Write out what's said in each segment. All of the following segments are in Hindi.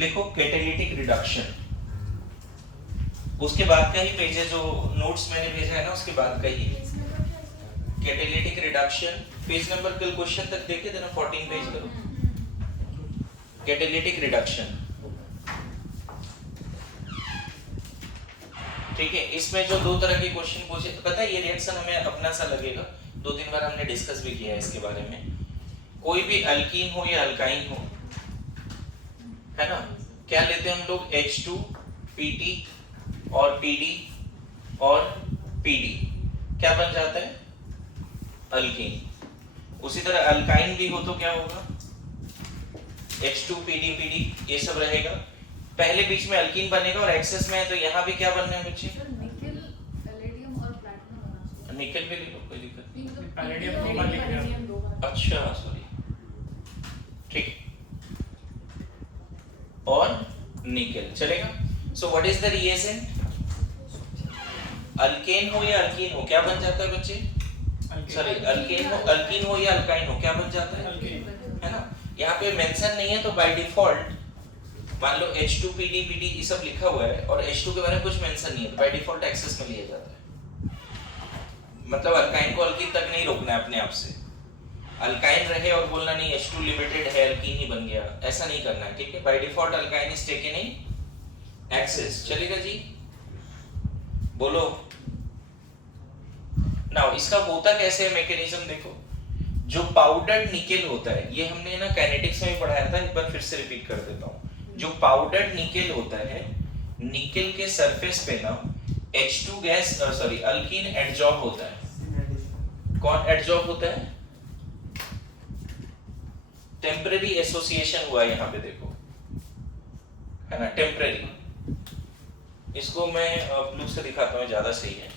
लिखो कैटालिटिक रिडक्शन। उसके बाद का ही पेज है, जो नोट्स मैंने भेजा है ना उसके बाद का ही है। कैटालिटिक रिडक्शन पेज नंबर कल क्वेश्चन तक देखे थे ना, 14 पेज करो। कैटालिटिक रिडक्शन, ठीक है। इसमें जो दो तरह के क्वेश्चन पूछे, पता है ये रिएक्शन हमें अपना सा लगेगा, 2-3 बार हमने डिस्कस भी किया है इसके बारे में। कोई भी अल्कीन हो या अल्काइन हो, है ना, क्या लेते हैं हम लोग, H2 Pt और Pd और Pd, क्या बन जाता है, अल्कीन। उसी तरह अल्काइन भी हो तो क्या होगा, H2 Pd Pd, ये सब रहेगा। पहले बीच में अल्कीन बनेगा और एक्सेस में है तो यहाँ भी क्या बनना है बच्चे, निकेल, पैलेडियम और प्लैटिनम बना सकते हैं। निकेल भी ले लो, कोई दिक्कत नहीं। तो पैलेडियम दो बार लिख रहे हैं। दो बार। अच्छा सॉरी, ठीक, और निकेल चलेगा। So what is the reagent, alkane हो या अल्कीन हो क्या बन जाता है बच्चे, सॉरी अल्कीन हो या अल्काइन हो क्या बन जाता है, है ना। यहाँ पे मेंशन नहीं है तो बाय डिफॉल्ट मान लो H2 PD PD ये सब लिखा हुआ है और H2 के बारे में कुछ मेंशन नहीं है, बाय डिफॉल्ट एक्सेस में लिया जाता है। मतलब अल्काइन को अल्कीन तक नहीं रोकना है अपने आप से, अल्काइन रहे और बोलना नहीं H2 लिमिटेड है अल्कीन ही बन गया, ऐसा नहीं करना है, ठीक है। By default alkyne is taken in excess, चलेगा जी, बोलो। नाउ इसका होता कैसे है मैकेनिज्म देखो। जो पाउडर्ड निकेल होता है, ये हमने ना काइनेटिक्स में भी पढ़ाया था, एक बार फिर से रिपीट कर देता हूँ। जो पाउडर्ड निकेल होता है, निकेल के सरफेस पे ना H2 gas sorry alkyne adsorb होता है। कौन एडजॉर्ब होता है, टेम्पररी एसोसिएशन हुआ यहाँ पे देखो, है ना, टेम्पररी। इसको मैं ब्लू से दिखाता हूँ, ज्यादा सही है।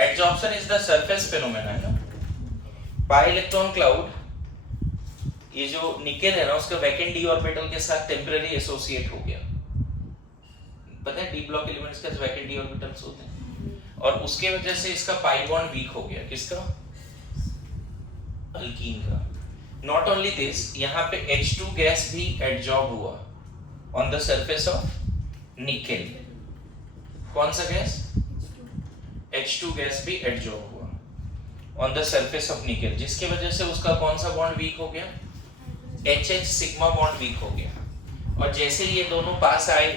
Adsorption is the surface phenomena, है ना। पाई इलेक्ट्रॉन क्लाउड, ये जो निकेल है ना उसका वैकेंट डी ऑर्बिटल के साथ टेम्पररी एसोसिएट हो गया। पता है डी ब्लॉक एलिमेंट्स का वैकेंट डी ऑर्बिटल्स होते हैं, और उसके वजह से इसका पाई बॉन्ड वीक हो गया, किसका, अल्कीन का। नॉट ओनली दिस, यहाँ पे H2 गैस भी एडजॉर्ब हुआ on the surface of nickel. कौन सा गैस, H2 गैस भी एडजॉर्ब हुआ on the surface of nickel, जिसकी वजह से उसका कौन सा बॉन्ड वीक हो गया, HH सिग्मा बॉन्ड वीक हो गया। और जैसे ये दोनों पास आए,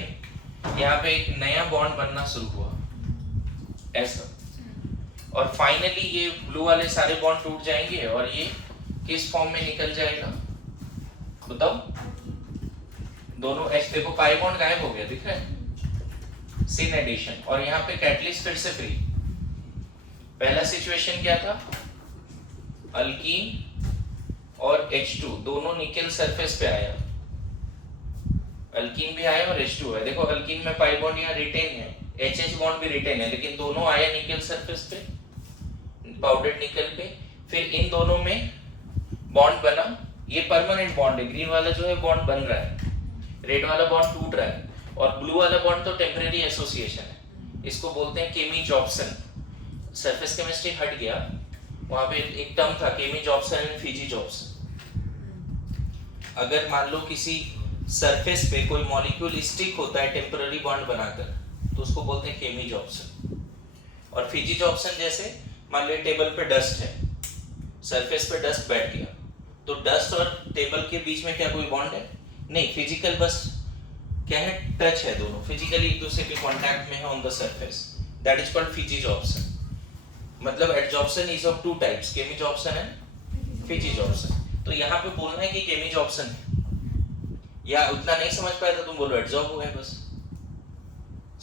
यहाँ पे एक नया बॉन्ड बनना शुरू हुआ ऐसा, और फाइनली ये ब्लू वाले सारे बॉन्ड टूट जाएंगे और ये किस फॉर्म में निकल जाएगा, बताओ। दोनों H देखो पाई बॉन्ड गायब हो गया, दिख रहा है, सिन एडिशन, और यहाँ पे कैटलिस्ट फिर से फ्री। पहला सिचुएशन क्या था, अल्कीन और H2 दोनों निकेल सरफेस पे आया, अल्कीन भी आया और H2 है। देखो अल्कीन में पाई बॉन्ड यहाँ रिटेन है, HH बॉन्ड भी रिटेन है, लेकिन दोनों आया निकेल सरफेस पे, पाउडर्ड निकेल पे। फिर इन दोनों में बॉन्ड बना, ये परमानेंट बॉन्ड है, ग्रीन वाला जो है बॉन्ड बन रहा है, रेड वाला बॉन्ड टूट रहा है, और ब्लू वाला बॉन्ड तो टेम्परेरी एसोसिएशन है, इसको बोलते हैं केमी जॉब्सन। सरफेस केमिस्ट्री हट गया, वहां पे एक टर्म था केमी जॉब्सन एंड फिजी जॉब्सन। अगर मान लो किसी सरफेस पे कोई मॉलिक्यूल स्टिक होता है टेम्पररी बॉन्ड बनाकर, तो उसको बोलते हैं केमी जॉब्सन। और फिजी जॉब्सन जैसे मान लो टेबल पे डस्ट है, सरफेस पे डस्ट बैठ गया, तो डस्ट और टेबल के बीच में क्या कोई बॉन्ड है, नहीं, फिजिकल बस क्या है, टच है, दोनों फिजिकली एक दूसरे के कांटेक्ट में है on the surface, that is called physisorption. मतलब adsorption is of two types, chemisorption and physisorption. तो यहाँ पे बोलना है कि केमी जॉब्सन है, या उतना नहीं समझ पाया तो तुम बोलो एडजॉर्ब हुआ है, बस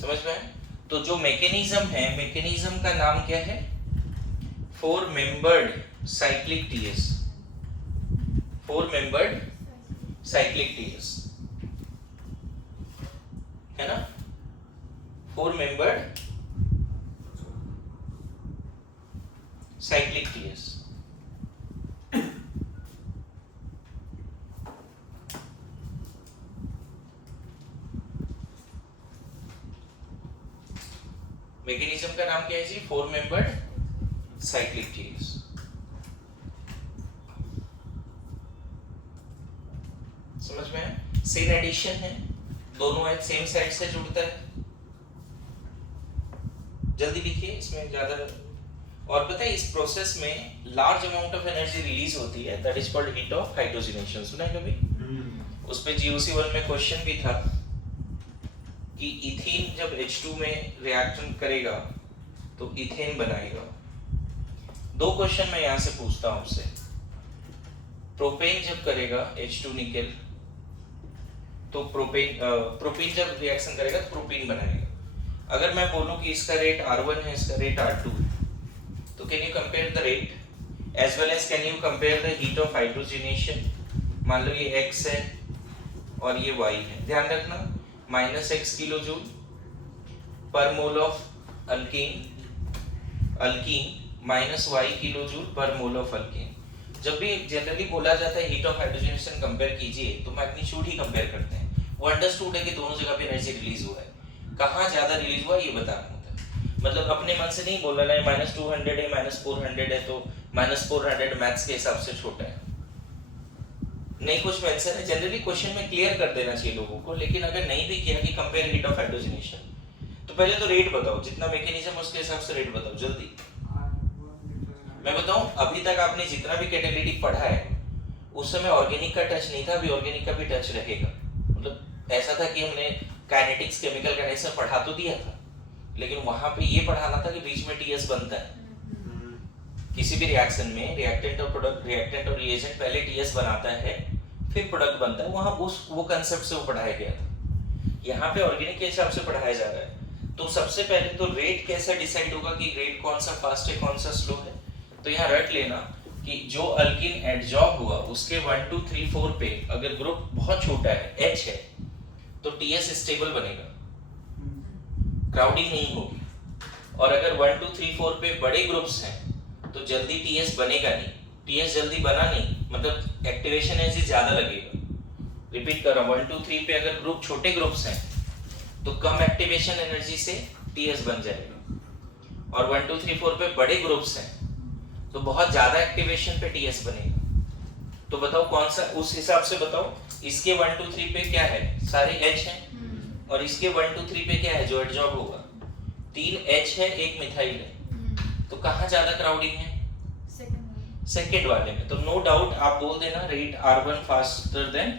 समझ में आया? तो जो मैकेनिज्म है, मैकेनिज्म का नाम क्या है, 4 membered cyclic TS, 4 membered cyclic TS, है ना, 4 मेंबर्ड साइक्लिक टीएस। मैकेनिज्म का नाम क्या है जी, 4 मेंबर्ड साइक्लिक टीएस। समझ में, सिन एडिशन है, दोनों एच सेम साइड से जुड़ता है। जल्दी लिखिए, इसमें ज्यादा। और पता है इस प्रोसेस में large amount of energy release होती है, that is called heat of hydrogenation. सुना है कभी? उस पे GOC1 में क्वेश्चन भी था कि इथीन जब H2 में रिएक्शन करेगा तो इथेन बनाएगा। दो क्वेश्चन मैं यहां से पूछता हूं आपसे। प्रोपेन जब करेगा H2 निकेल तो प्रोपेन जब रिएक्शन करेगा तो प्रोपेन बनाएगा। अगर मैं बोलूं कि इसका रेट R1 है, इसका रेट R2 है, तो can you compare the rate as well as can you compare the heat of hydrogenation. मान लो ये x है और ये y है, ध्यान रखना -x किलो जूल पर mole of alkyne -y kilo joule पर मोल ऑफ अल्कीन। जब भी जनरली बोला जाता है हीट ऑफ हाइड्रोजनेशन कंपेयर कीजिए तो मैग्नीट्यूड ही कंपेयर करते हैं। वो अंडरस्टूड है कि दोनों जगह पे एनर्जी रिलीज हुआ है, कहाँ ज्यादा रिलीज हुआ ये बताना होता है। मतलब अपने मन से नहीं बोलना है -200 है -400 है तो -400 मैथ्स के हिसाब से छोटा है, नहीं कुछ मेंशन है। जनरली क्वेश्चन में क्लियर कर देना चाहिए लोगों को, लेकिन अगर नहीं भी किया कि कंपेयर हीट ऑफ हाइड्रोजनेशन तो पहले तो रेट बताओ, जितना मैकेनिज्म उसके हिसाब से रेट बताओ जल्दी। मैं बताऊं, अभी तक आपने जितना भी कैटालिटिक पढ़ा है उस समय ऑर्गेनिक का टच नहीं था, अभी ऑर्गेनिक का भी टच रहेगा। मतलब ऐसा था कि हमने काइनेटिक्स केमिकल काइनेटिक्स पढ़ा तो दिया था, लेकिन वहां पे ये पढ़ाना था कि बीच में टीएस बनता है किसी भी रिएक्शन में। रिएक्टेंट और प्रोडक्ट, रिएक्टेंट और रिएजेंट पहले टीएस बनाता है फिर प्रोडक्ट बनता है, वहां वो कांसेप्ट से वो पढ़ाया गया था। यहाँ पे ऑर्गेनिक के हिसाब से पढ़ाया जा रहा है। तो सबसे पहले तो रेट कैसा डिसाइड होगा कि रेट कौन सा फास्ट है कौन सा स्लो है। तो यहाँ रट लेना कि जो अल्किन एडजॉर्ब हुआ उसके 1 2 3 4 पे अगर ग्रुप बहुत छोटा है H है तो TS स्टेबल बनेगा, क्राउडिंग नहीं होगी। और अगर 1 2 3 4 पे बड़े ग्रुप्स हैं तो जल्दी TS बनेगा नहीं। TS जल्दी बना नहीं मतलब एक्टिवेशन एनर्जी ज्यादा लगेगा। रिपीट कर रहा हूं, 1 2 3 पे अगर ग्रुप छोटे ग्रुप्स हैं तो कम एक्टिवेशन एनर्जी से TS बन जाएगा। और 1 2 3 4 पे बड़े ग्रुप्स हैं तो बहुत ज्यादा एक्टिवेशन पे TS बनेगा। तो बताओ कौन सा, उस हिसाब से बताओ। इसके 1 2 3 पे क्या है, सारे H हैं और इसके 1 2 3 पे क्या है जो एडजॉर्ब होगा, 3 H है 1 मिथाइल है। तो कहाँ ज्यादा क्राउडिंग है, सेकंड वाले में। तो नो डाउट आप बोल देना rate R1 faster than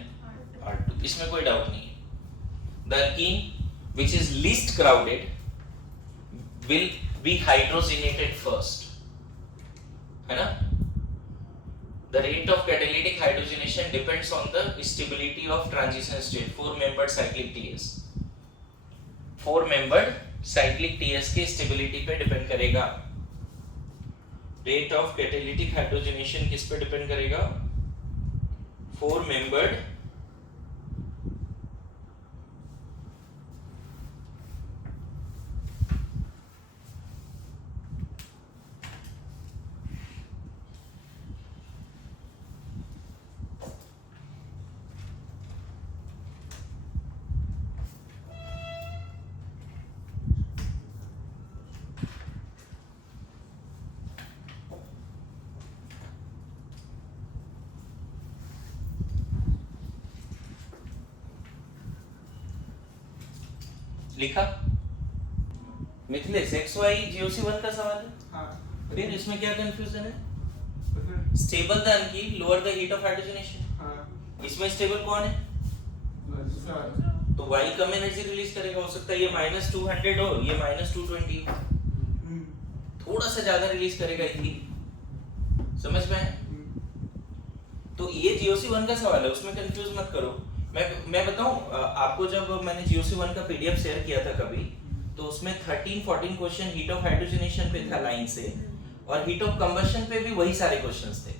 R2, इसमें कोई डाउट नहीं है। The alkene which is least crowded will be hydrogenated first, है ना। The rate of catalytic hydrogenation depends on the stability of transition state, 4-membered cyclic TS। 4-membered cyclic TS के stability पे डिपेंड करेगा। Rate of catalytic hydrogenation किस पे डिपेंड करेगा, 4-membered लिखा। मिथिलेश XY GOC1 का सवाल है। हाँ। फिर इसमें क्या कंफ्यूजन है, तो फिर stable the alkyne lower the heat of hydrogenation. हाँ इसमें स्टेबल कौन है, तो Y कम एनर्जी रिलीज करेगा। हो सकता है ये -200 हो, ये -220 हो, थोड़ा सा ज्यादा रिलीज करेगा इथीन। समझ में है? तो ये GOC1 का सवाल है, उसमें कंफ्यूज मत करो। मैं बताऊं आपको, जब मैंने GOC1 का PDF शेयर किया था कभी, तो उसमें 13-14 क्वेश्चन हीट ऑफ हाइड्रोजनेशन पे था लाइन से, और हीट ऑफ कंबशन पे भी वही सारे क्वेश्चंस थे।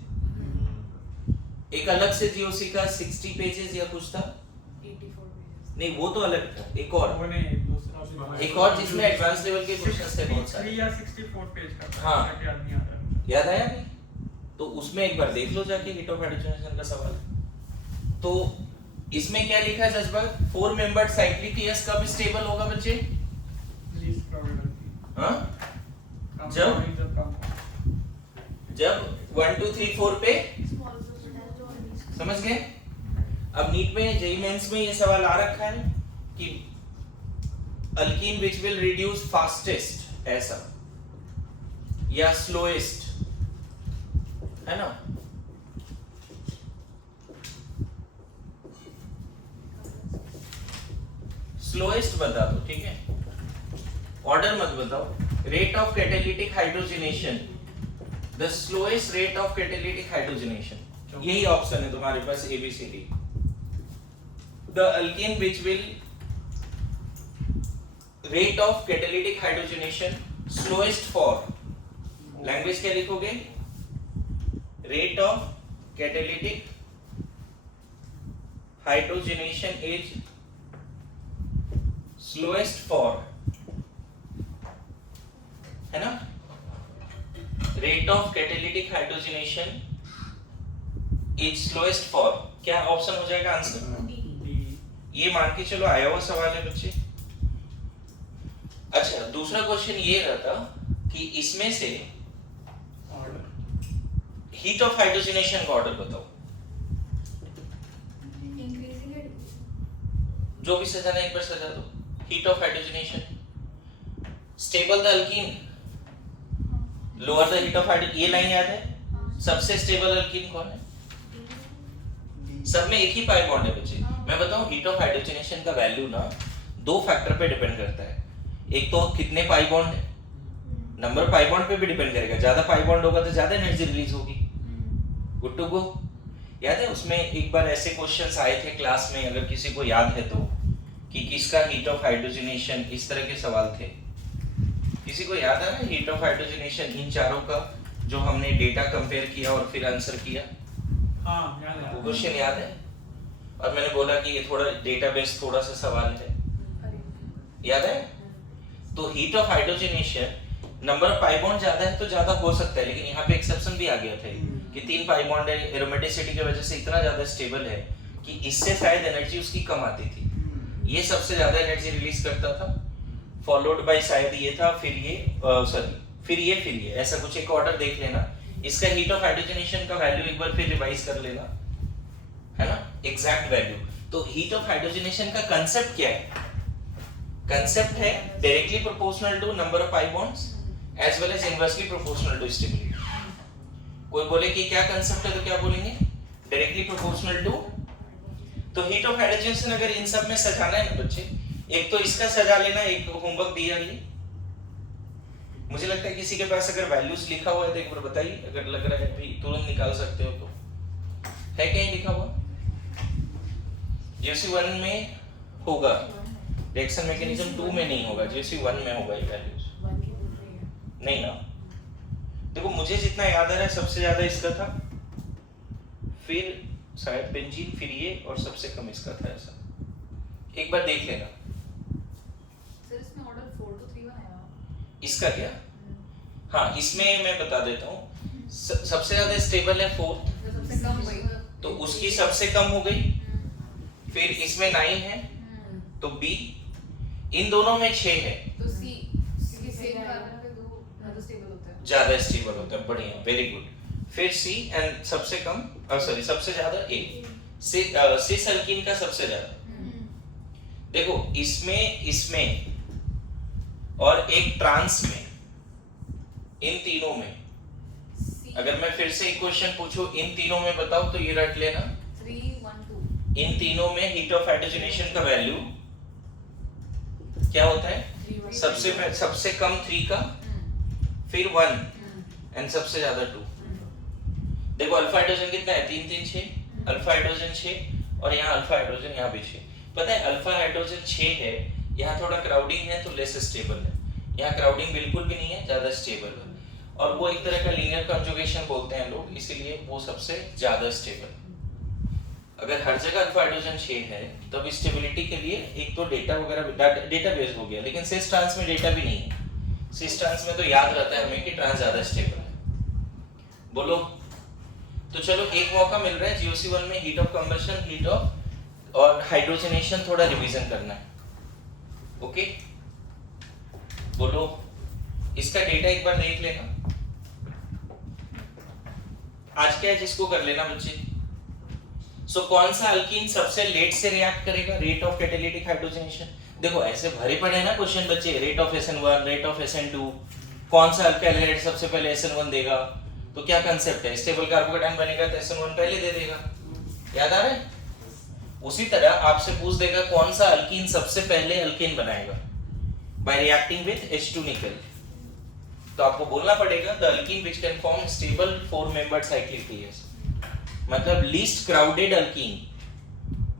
एक अलग से GOC का 60 पेजेस या कुछ था, 84 नहीं वो तो अलग था। एक और दूसरा एक और जिसमें एडवांस लेवल के क्वेश्चंस थे बहुत सारे, 63 या 64 पेज का था। हाँ। याद नहीं आ रहा। याद आया नहीं? तो उसमें एक बार देख लो जाके, हीट ऑफ हाइड्रोजनेशन का सवाल। तो इसमें क्या लिखा है जज्बात, 4-membered cyclic TS कब स्टेबल होगा बच्चे, लीस्ट क्राउडेड। हाँ जब 1 2 3 4 पे, समझ गए। अब नीट में जेईई मेंस में ये सवाल आ रखा है कि alkyne which will reduce fastest ऐसा या स्लोएस्ट, है ना? स्लोएस्ट बता दो, ठीक है, ऑर्डर मत बताओ। Rate of catalytic hydrogenation, the slowest rate of catalytic hydrogenation, यही ऑप्शन है तुम्हारे पास A B C D. The alkene which will rate of catalytic hydrogenation slowest for, language क्या लिखोगे? Rate of catalytic hydrogenation is slowest for, है ना? Rate of catalytic hydrogenation is slowest for, क्या ऑप्शन हो जाएगा आंसर? ये मान के चलो आया हुआ सवाल है बच्चे। अच्छा, दूसरा क्वेश्चन ये रहता कि इसमें से हीट ऑफ हाइड्रोजनेशन का ऑर्डर बताओ, इंक्रीजिंग है, जो भी सजाना एक बार सजा दो। Heat of hydrogenation, stable the alkyne, lower the heat of hydrogen, ये लाइन याद है? सबसे स्टेबल अल्कीन कौन है? सब में एक ही पाई बॉन्ड है बच्चे। मैं बताऊं, हीट ऑफ हाइड्रोजनेशन का वैल्यू ना दो फैक्टर पे डिपेंड करता है। एक तो कितने पाई बॉन्ड है, नंबर पाई बॉन्ड पे भी डिपेंड करेगा। ज्यादा पाई बॉन्ड होगा तो ज्यादा एनर्जी रिलीज होगी। Good to go. याद है उसमें एक बार ऐसे क्वेश्चंस आए थे क्लास में, अगर किसी को याद है तो, कि किसका हीट ऑफ हाइड्रोजनेशन, इस तरह के सवाल थे। किसी को याद है ना हीट ऑफ हाइड्रोजनेशन, इन चारों का जो हमने डेटा कंपेयर किया और फिर आंसर किया? हाँ, याद है। वो क्वेश्चन याद है? और मैंने बोला कि ये थोड़ा डेटाबेस थोड़ा सा सवाल है, याद है? तो heat of hydrogenation, number of pi bond ज्यादा है तो ज्यादा हो सकता है, लेकिन यहाँ पे एक्सेप्शन भी आ गया था कि 3 पाई बॉन्ड है, एरोमेटिसिटी की वजह से इतना ज्यादा स्टेबल है कि इससे शायद एनर्जी उसकी कम आती थी। ये सबसे ज्यादा एनर्जी रिलीज करता था, फॉलोड बाय शायद ये था, फिर ये फिर ये ऐसा कुछ एक ऑर्डर देख लेना। इसका हीट ऑफ हाइड्रोजनेशन का वैल्यू एक बार फिर रिवाइज कर लेना, है ना, एग्जैक्ट वैल्यू। तो हीट ऑफ हाइड्रोजनेशन का कांसेप्ट क्या है? कांसेप्ट है directly proportional to number of pi bonds as well as inversely proportional to stability. कोई बोले कि क्या कांसेप्ट है तो क्या बोलेंगे? Directly proportional to. तो हीट ऑफ हाइड्रोजनेशन अगर इन सब में सजाना है ना बच्चे, एक तो इसका सजा लेना, एक होमवर्क दिया ये। मुझे लगता है किसी के पास अगर वैल्यूज लिखा हुआ है तो एक बार बताइए, अगर लग रहा है भाई तुरंत निकाल सकते हो तो। है कहीं लिखा हुआ? जीओसी 1 में होगा, रिएक्शन मैकेनिज्म 2 में नहीं होगा, जीओसी 1 में होगा ये वैल्यूज। नहीं ना, देखो मुझे जितना याद आ रहा है सबसे ज्यादा इसका था, फिर शायद बेंजीन, फिर ये, और सबसे कम इसका था। ऐसा एक बार देख लेना। सर इसमें ऑर्डर 4 to 3 आया। इसका क्या? हाँ, इसमें मैं बता देता हूँ, सबसे ज्यादा स्टेबल है 4th, सबसे कम वही, तो उसकी सबसे कम हो गई। फिर इसमें 9 है तो बी, इन दोनों में 6 है तो सी, क्योंकि सेम कार्बन पे 2 ज्यादा स्टेबल होता है। ज्यादा स्टेबल होता है, बढ़िया, वेरी गुड। फिर सी एंड सबसे कम, सॉरी सबसे ज्यादा ए, सिस अल्कीन का सबसे ज्यादा। देखो इसमें और एक ट्रांस में, इन तीनों में अगर मैं फिर से एक क्वेश्चन पूछूं, इन तीनों में बताओ तो ये रट लेना, 3 1 2। इन तीनों में हीट ऑफ हाइड्रोजनेशन का वैल्यू क्या होता है? सबसे कम 3 का, फिर 1 एंड सबसे ज्यादा 2। देखो अल्फा हाइड्रोजन कितना है? 3 3 6, अल्फा हाइड्रोजन 6, और यहाँ अल्फा हाइड्रोजन यहाँ भी 6। पता है अल्फा हाइड्रोजन 6 है, यहाँ थोड़ा क्राउडिंग है तो लेस स्टेबल है, यहाँ क्राउडिंग बिल्कुल भी नहीं है, ज्यादा स्टेबल है। और वो एक तरह का लीनियर कंजुगेशन बोलते हैं लोग, इसीलिए वो सबसे ज्यादा स्टेबल। अगर हर जगह अल्फा हाइड्रोजन 6 है तब स्टेबिलिटी के लिए एक तो डेटा वगैरह डेटाबेस हो गया, लेकिन सिस ट्रांस में डेटा भी नहीं है। सिस ट्रांस में तो याद रहता है हमें कि ट्रांस ज्यादा स्टेबल है। बोलो, तो चलो एक मौका मिल रहा है जीओसी 1 में heat of combustion, heat of और हाइड्रोजनेशन थोड़ा रिवीजन करना है। ओके, बोलो, इसका डेटा एक बार देख लेना। आज क्या है जिसको कर लेना बच्चे, सो कौन सा अल्कीन सबसे लेट से रिएक्ट करेगा? Rate of catalytic hydrogenation. देखो ऐसे भरे पड़े ना क्वेश्चन बच्चे, rate of SN1, rate of SN2, कौन सा अल्काइल हाइड्राइड सबसे पहले SN1 देगा? तो क्या कंसेप्ट है, स्टेबल कार्बोकेटायन बनेगा तो SN1 पहले दे देगा। याद आ रहा है? उसी तरह आपसे पूछ देगा कौन सा अल्कीन सबसे पहले अल्केन बनाएगा बाय रिएक्टिंग विद H2 निकल, तो आपको बोलना पड़ेगा the alkene which can form stable 4 membered cyclic TS, मतलब least crowded alkene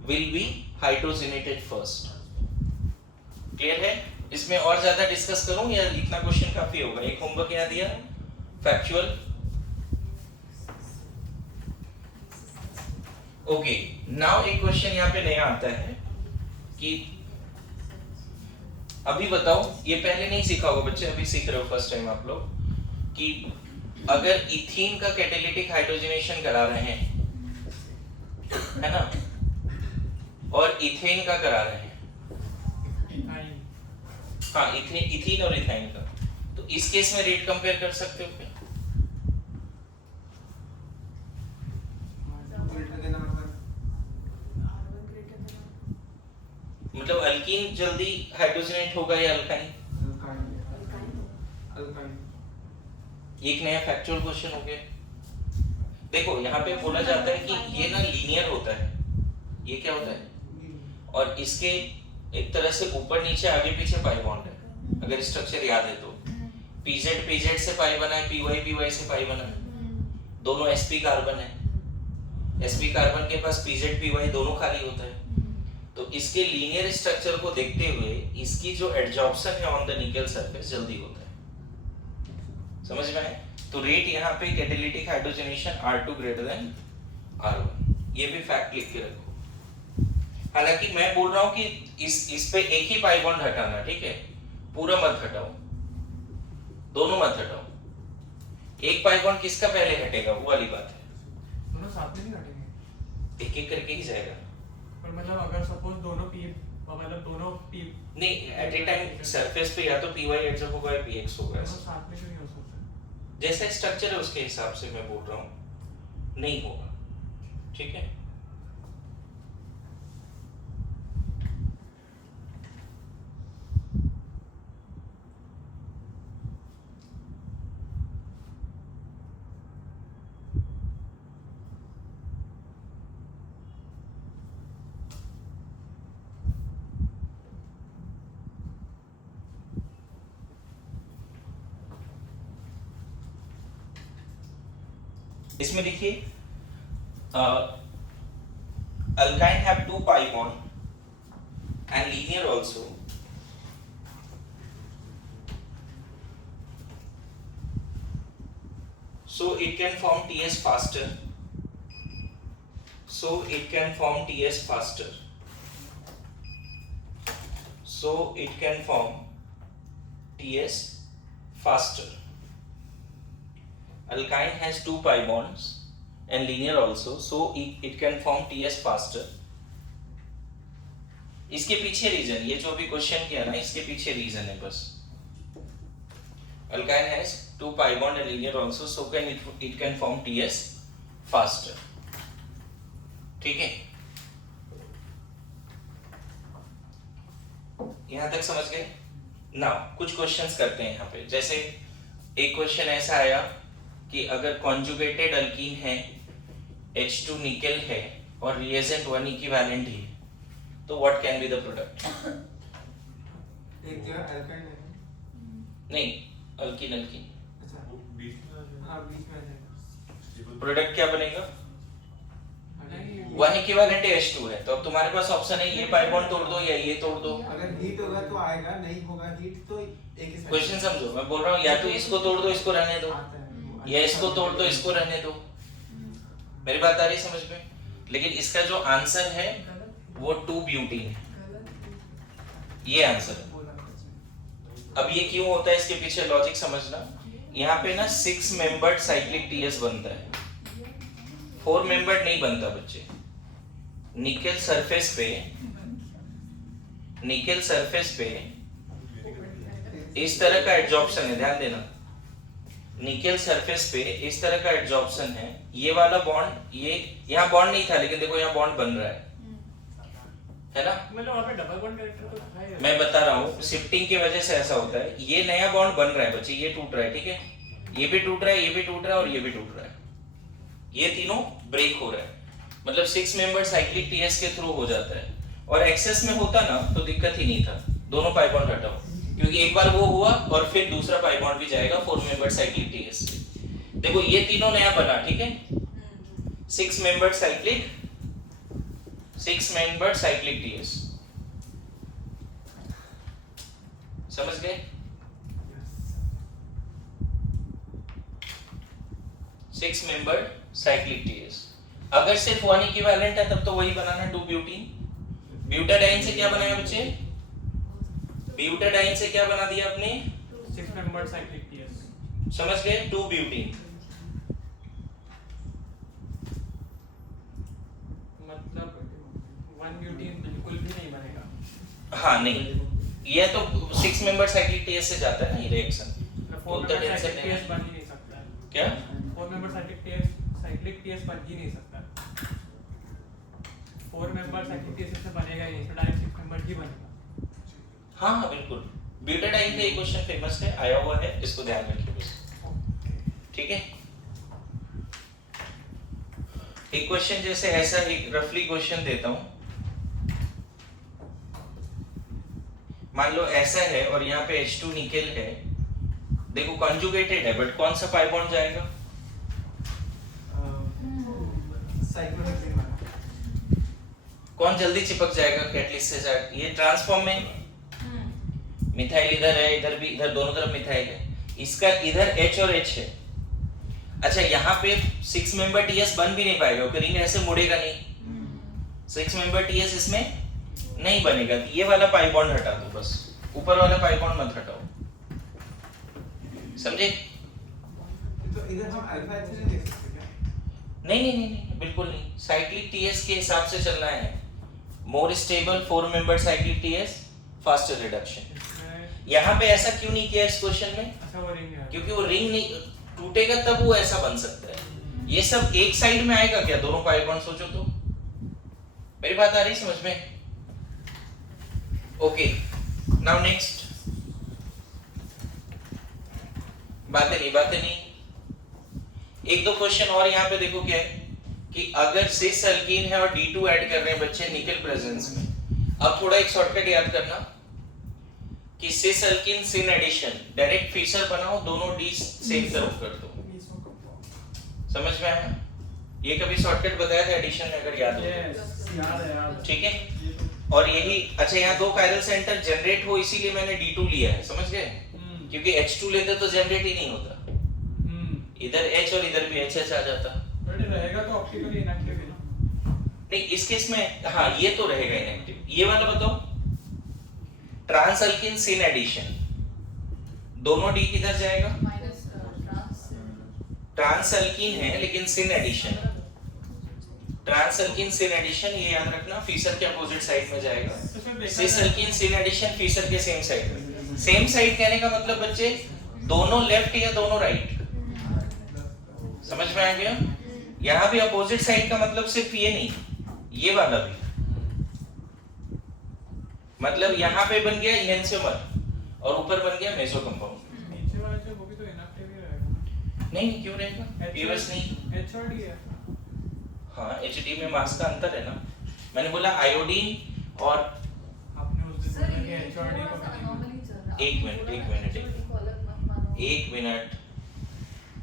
will be hydrogenated first. Clear है? इसमें और ज्यादा डिस्कस करूं या इतना क्वेश्चन काफी होगा? एक होमवर्क यहाँ दिया फैक्चुअल। ओके, नाउ एक क्वेश्चन यहाँ पे नया आता है कि अभी बताओ, ये पहले नहीं सीखा होगा बच्चे, अभी सीख रहे हो फर्स्ट टाइम आप लोग, कि अगर इथीन का कैटालिटिक हाइड्रोजनेशन करा रहे हैं, है ना, और इथेन का करा रहे हैं, हाँ इथीन और इथाइन का, तो इस केस में रेट कंपेयर कर सकते हो क्या? मतलब अल्कीन जल्दी हाइड्रोजनेट होगा या अल्काइन? एक नया फैक्चुअल क्वेश्चन हो गया। देखो यहाँ पे बोला जाता है कि ये ना लीनियर होता है, ये क्या होता है, और इसके एक तरह से ऊपर नीचे आगे पीछे पाई बॉन्ड है, अगर स्ट्रक्चर याद है तो। PZ से पाई बना है, PY से पाई बना है, दोनों sp कार्बन है, sp कार्बन के पास PZ दोनों खाली होता है, तो इसके लीनियर स्ट्रक्चर को देखते हुए इसकी जो एडजॉर्प्शन है ऑन द निकल सरफेस जल्दी होता है। समझ में आए? तो रेट यहाँ पे catalytic hydrogenation R2 greater than R1, ये भी फैक्ट लिख के रखो। हालांकि मैं बोल रहा हूँ कि इस पे एक ही पाई बॉन्ड हटाना, ठीक है, पूरा मत हटाओ, दोनों मत हटाओ। एक पाई बॉन्ड किसका पहले हटेगा वो वाली बात है, दोनों साथ में नहीं हटेंगे, एक एक करके ही जाएगा। पर मतलब अगर सपोज दोनों पी, मतलब दोनों पी नहीं, एट ए टाइम सरफेस पे या तो PY एडजॉर्ब होगा या PX होगा, दोनों साथ में क्यों नहीं हो सकते? जैसा स्ट्रक्चर है उसके हिसाब से मैं बोल रहा हूँ, नहीं होगा, ठीक है। इसमें देखिए alkyne have 2 pi bond and linear also, so it can form TS faster, so it can form TS faster, so it can form TS faster. Alkyne has 2 pi bonds and linear also, so it can form TS faster. इसके पीछे रीजन, ये जो अभी क्वेश्चन किया ना, इसके पीछे रीजन है बस। Alkyne has 2 pi bond and linear also, so it can form TS faster. ठीक है, यहां तक समझ गए? नाउ कुछ क्वेश्चंस करते हैं यहाँ पे। जैसे एक क्वेश्चन ऐसा आया कि अगर कॉन्जुगेटेड अल्कीन है, H2 निकेल है और रिएजेंट 1 इक्विवेलेंट है, तो what can be the product? एक जो अल्काइन है, नहीं, अल्कीन अच्छा वो बीच में आ जाएगा, प्रोडक्ट क्या बनेगा? हटाएंगे। 1 इक्विवेलेंट H2 है, तो अब तुम्हारे पास ऑप्शन है ये पाई बॉन्ड तोड़ दो या ये तोड़ दो। अगर हीट होगा तो आएगा, नहीं होगा हीट तो एक ही क्वेश्चन समझो, मैं बोल रहा हूँ या तो इसको तोड़ दो इसको रहने दो, या इसको तोड़ दो इसको रहने दो। मेरी बात आ रही समझ में? लेकिन इसका जो आंसर है वो 2 ब्यूटीन है, ये आंसर है। अब ये क्यों होता है, इसके पीछे लॉजिक समझना। यहाँ पे ना 6 मेंबर्ड साइक्लिक टीएस बनता है, 4 मेंबर्ड नहीं बनता बच्चे। निकेल सरफेस पे इस तरह का एडजॉर्प्शन है, ध्यान देना। निकेल सरफेस पे इस तरह का एडजॉर्प्शन है, ये वाला बॉन्ड, ये यहाँ बॉन्ड नहीं था लेकिन देखो यहाँ बॉन्ड बन रहा है ना? मतलब वहाँ पे डबल बॉन्ड कैरेक्टर तो था ही। मैं बता रहा हूँ शिफ्टिंग की वजह से ऐसा होता है। ये नया बॉन्ड बन रहा है बच्चे, ये टूट रहा है, ठीक है, ये भी टूट रहा है, ये भी टूट रहा है और ये भी टूट रहा है, ये तीनों ब्रेक हो रहा है, मतलब 6 मेंबर साइक्लिक टीएस के थ्रू हो जाता है। और एक्सेस में होता ना तो दिक्कत ही नहीं था, दोनों पाई बॉन्ड हटाओ, क्योंकि एक बार वो हुआ और फिर दूसरा पाई बॉन्ड भी जाएगा 4 मेंबर साइक्लिक टीएस से। देखो ये तीनों नया बना, ठीक है, 6 मेंबर साइक्लिक टीएस, समझ गए? 6 मेंबर साइक्लिक टीएस। अगर सिर्फ 1 इक्विवेलेंट है तब तो वही बनाना 2 ब्यूटीन। ब्यूटाडाइन से क्या बनाया बच्चे? ब्यूटाडाइन से क्या बना दिया आपने? 6 मेंबर साइक्लिक टीएस। समझ गए? 2 ब्यूटीन। मतलब 1 ब्यूटीन बिल्कुल भी नहीं बनेगा। हाँ नहीं, ये तो 6 मेंबर साइक्लिक टीएस से जाता है ना ये रिएक्शन, 4 तो मेंबर टेंशन साइक्लिक नहीं है। टीएस बन ही नहीं सकता है। क्या? 4 मेंबर साइक्लिक टीएस बन ही नहीं सकता। 4 मेंबर साइक्लिक टीएस से बनेगा ही नहीं, तो डायरेक्ट 6 मेंबर ही बनेगा। हाँ हाँ बिल्कुल, ब्यूटाडाइन का ये क्वेश्चन फेमस है, आया हुआ है, इसको ध्यान रखिए बस, ठीक है। एक क्वेश्चन जैसे ऐसा एक रफली क्वेश्चन देता हूं, मान लो ऐसा है और यहाँ पे H2 निकेल है, देखो कंजुगेटेड है बट कौन सा पाई बॉन्ड जाएगा? साइक्लोहेक्सेन वाला। कौन जल्दी चिपक जाएगा कैटलिस्ट से जाएगा? ये ट्रांसफॉर्म में मिथाइल इधर है, इधर भी, इधर दोनों तरफ मिथाइल है, इसका इधर H और H है। अच्छा यहाँ पे 6 मेंबर टीएस बन भी नहीं पाएगा क्योंकि रिंग ऐसे मुड़ेगा नहीं, 6 मेंबर टीएस इसमें नहीं बनेगा, तो ये वाला पाई बॉन्ड हटा दो बस, ऊपर वाला पाई बॉन्ड मत हटाओ, समझे? तो इधर हम अल्फा एच नहीं देख सकते क्या? नहीं बिल्कुल नहीं, साइक्लिक टीएस के हिसाब से चलना है, more stable 4 member cyclic TS, faster reduction. यहाँ पे ऐसा क्यों नहीं किया इस क्वेश्चन में? अच्छा वो रिंग है। क्योंकि वो रिंग नहीं टूटेगा तब वो ऐसा बन सकता है। ये सब एक साइड में आएगा क्या? दोनों पाई बॉन्ड सोचो तो, मेरी बात आ रही समझ में? ओके, नाउ नेक्स्ट, बातें नहीं, एक दो क्वेश्चन और यहाँ पे देखो क्या है कि अगर सिस अल्कीन है और D2 ऐड कर रहे हैं बच्चे निकेल प्रेजेंस में, अब थोड़ा एक शॉर्टकट याद करना कि cis alkene syn addition, direct Fischer बनाओ, दोनों डी सेम तरफ कर दो, समझ में आया? ये कभी शॉर्टकट बताया था एडिशन में अगर याद हो? याद है यार। ठीक है, और यही, अच्छा यहाँ 2 कायरल सेंटर जनरेट हो इसीलिए मैंने D2 लिया है, समझ गए? क्योंकि H2 लेते तो जनरेट ही नहीं होता, इधर H और इधर भी HH आ जाता। बट रहेगा तो ऑप्टिकली इनएक्टिव है ना? नहीं इस केस में हाँ ये तो रहेगा इनएक्टिव। ये वाला बताओ, ट्रांस अल्किन सिन एडिशन, दोनों डी किधर जाएगा? माइनस ट्रांस ट्रांस अल्किन है लेकिन syn addition, trans alkyne syn addition, ये याद रखना, फीसर के अपोजिट साइड में जाएगा। Cis alkyne syn addition Fischer के सेम साइड में। सेम साइड कहने का मतलब बच्चे दोनों लेफ्ट या दोनों राइट, समझ में आ गया? यहाँ भी अपोजिट साइड का मतलब सिर्फ ये नहीं, ये वाला भी, मतलब यहाँ पे बन गया इनहेंसियोमर और ऊपर बन गया मेसो कंपाउंड। नीचे वाला जो वो भी तो इनएक्टिव ही रहेगा। नहीं क्यों रहेगा? पीओएस नहीं, एचआरडी है। हाँ एचडी में मास का अंतर है ना, मैंने बोला आयोडीन और आपने उस दिन सर बोला कि ये एचआरडी थोड़ा को सा भी अनोमली चल रहा है। एक मिनट, एक मिनट, एक मिनट,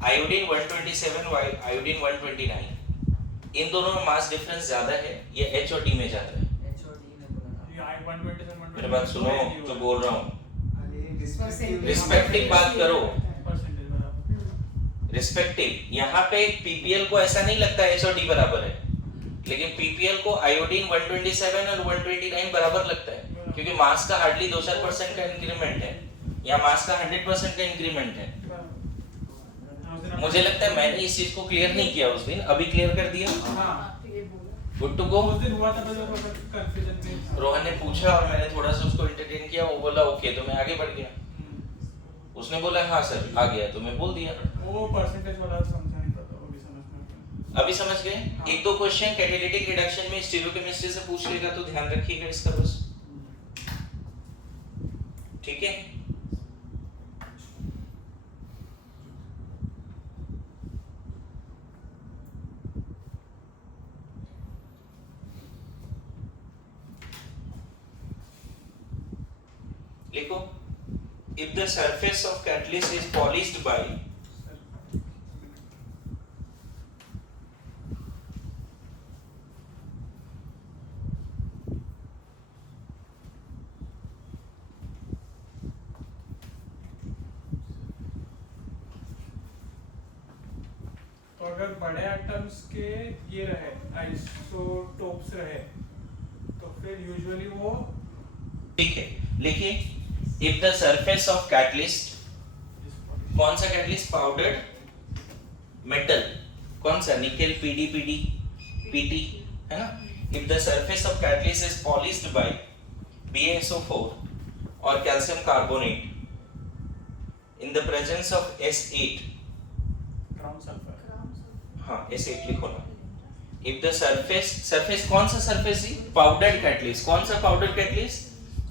आयोडीन 127 आयोडीन 129, इन दोनों में मास डिफरेंस ज्यादा है, ये एच और डी में ज्यादा है। ये आई 127 मेरे बात सुनो जो बोल रहा हूँ, रिस्पेक्टिव रिस्पेक्टिव बात करो, परसेंटेज बराबर। रिस्पेक्टिव। यहाँ पे पीपीएल को ऐसा नहीं लगता एच और डी बराबर है, लेकिन पीपीएल को आयोडीन 127 और 129 बराबर लगता है, क्योंकि मास का हार्डली 2-4% का इंक्रीमेंट है, यहाँ मास का 100% का इंक्रीमेंट है। मुझे लगता है मैंने इस चीज को क्लियर नहीं किया उस दिन, अभी क्लियर कर दिया। हाँ ये बोला गुड टू गो। उस दिन हुआ था तो कंफ्यूजन में। रोहन ने पूछा और मैंने थोड़ा सा उसको एंटरटेन किया, वो बोला ओके, तो मैं आगे बढ़ गया। उसने बोला हाँ सर आ गया, तो मैं बोल दिया। वो परसेंटेज वाला समझा नहीं था, वो भी समझ में अभी समझ गए? हाँ। एक दो क्वेश्चन कैटालिटिक रिडक्शन में स्टीरियोकेमिस्ट्री से पूछ लेगा, तो ध्यान रखिएगा इसका बस। ठीक है, लिखो, if the surface of catalyst is polished by तो अगर बड़े एटम्स के ये रहे आइसोटोप्स रहे तो फिर यूजुअली वो ठीक है, लिखिए, if the surface of catalyst, कौन सा कैटलिस्ट? पाउडर्ड मेटल, कौन सा? निकेल, पीडी, पीटी, है ना? if the surface of catalyst is polished by BaSO4 और calcium carbonate in the presence of S8, ground sulphur, हाँ S8 लिखो ना। if the surface कौन सा surface जी? पाउडर्ड कैटलिस्ट, कौन सा powdered catalyst?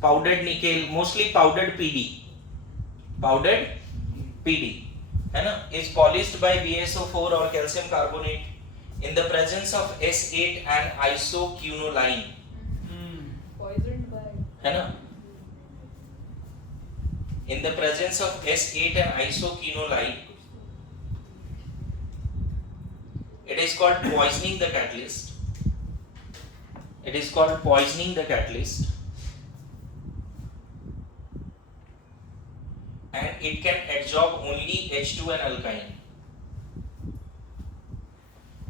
Powdered nickel, mostly powdered PD, है ना? is polished by BaSO4 और calcium carbonate in the presence of S8 and isoquinoline, Poisoned by. है ना? in the presence of S8 and isoquinoline, it is called poisoning the catalyst. It is called poisoning the catalyst, and it can adsorb only H2 and alkyne,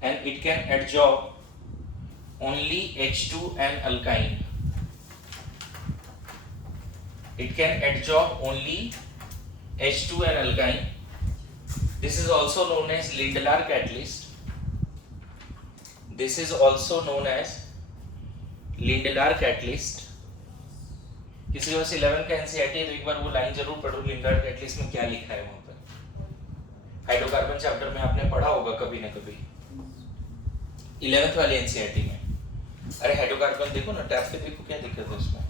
and it can adsorb only H2 and alkyne. It can adsorb only H2 and alkyne. This is also known as Lindlar catalyst. This is also known as Lindlar catalyst. किसी के पास 11 का एनसीईआरटी है तो एक बार वो लाइन जरूर पढ़ो, लिंडार कैटलिस्ट में क्या लिखा है वहां पर। हाइड्रोकार्बन चैप्टर में आपने पढ़ा होगा कभी ना कभी, 11th वाले एनसीईआरटी में। अरे हाइड्रोकार्बन देखो ना, टैब पे देखो क्या दिक्कत है उसमें,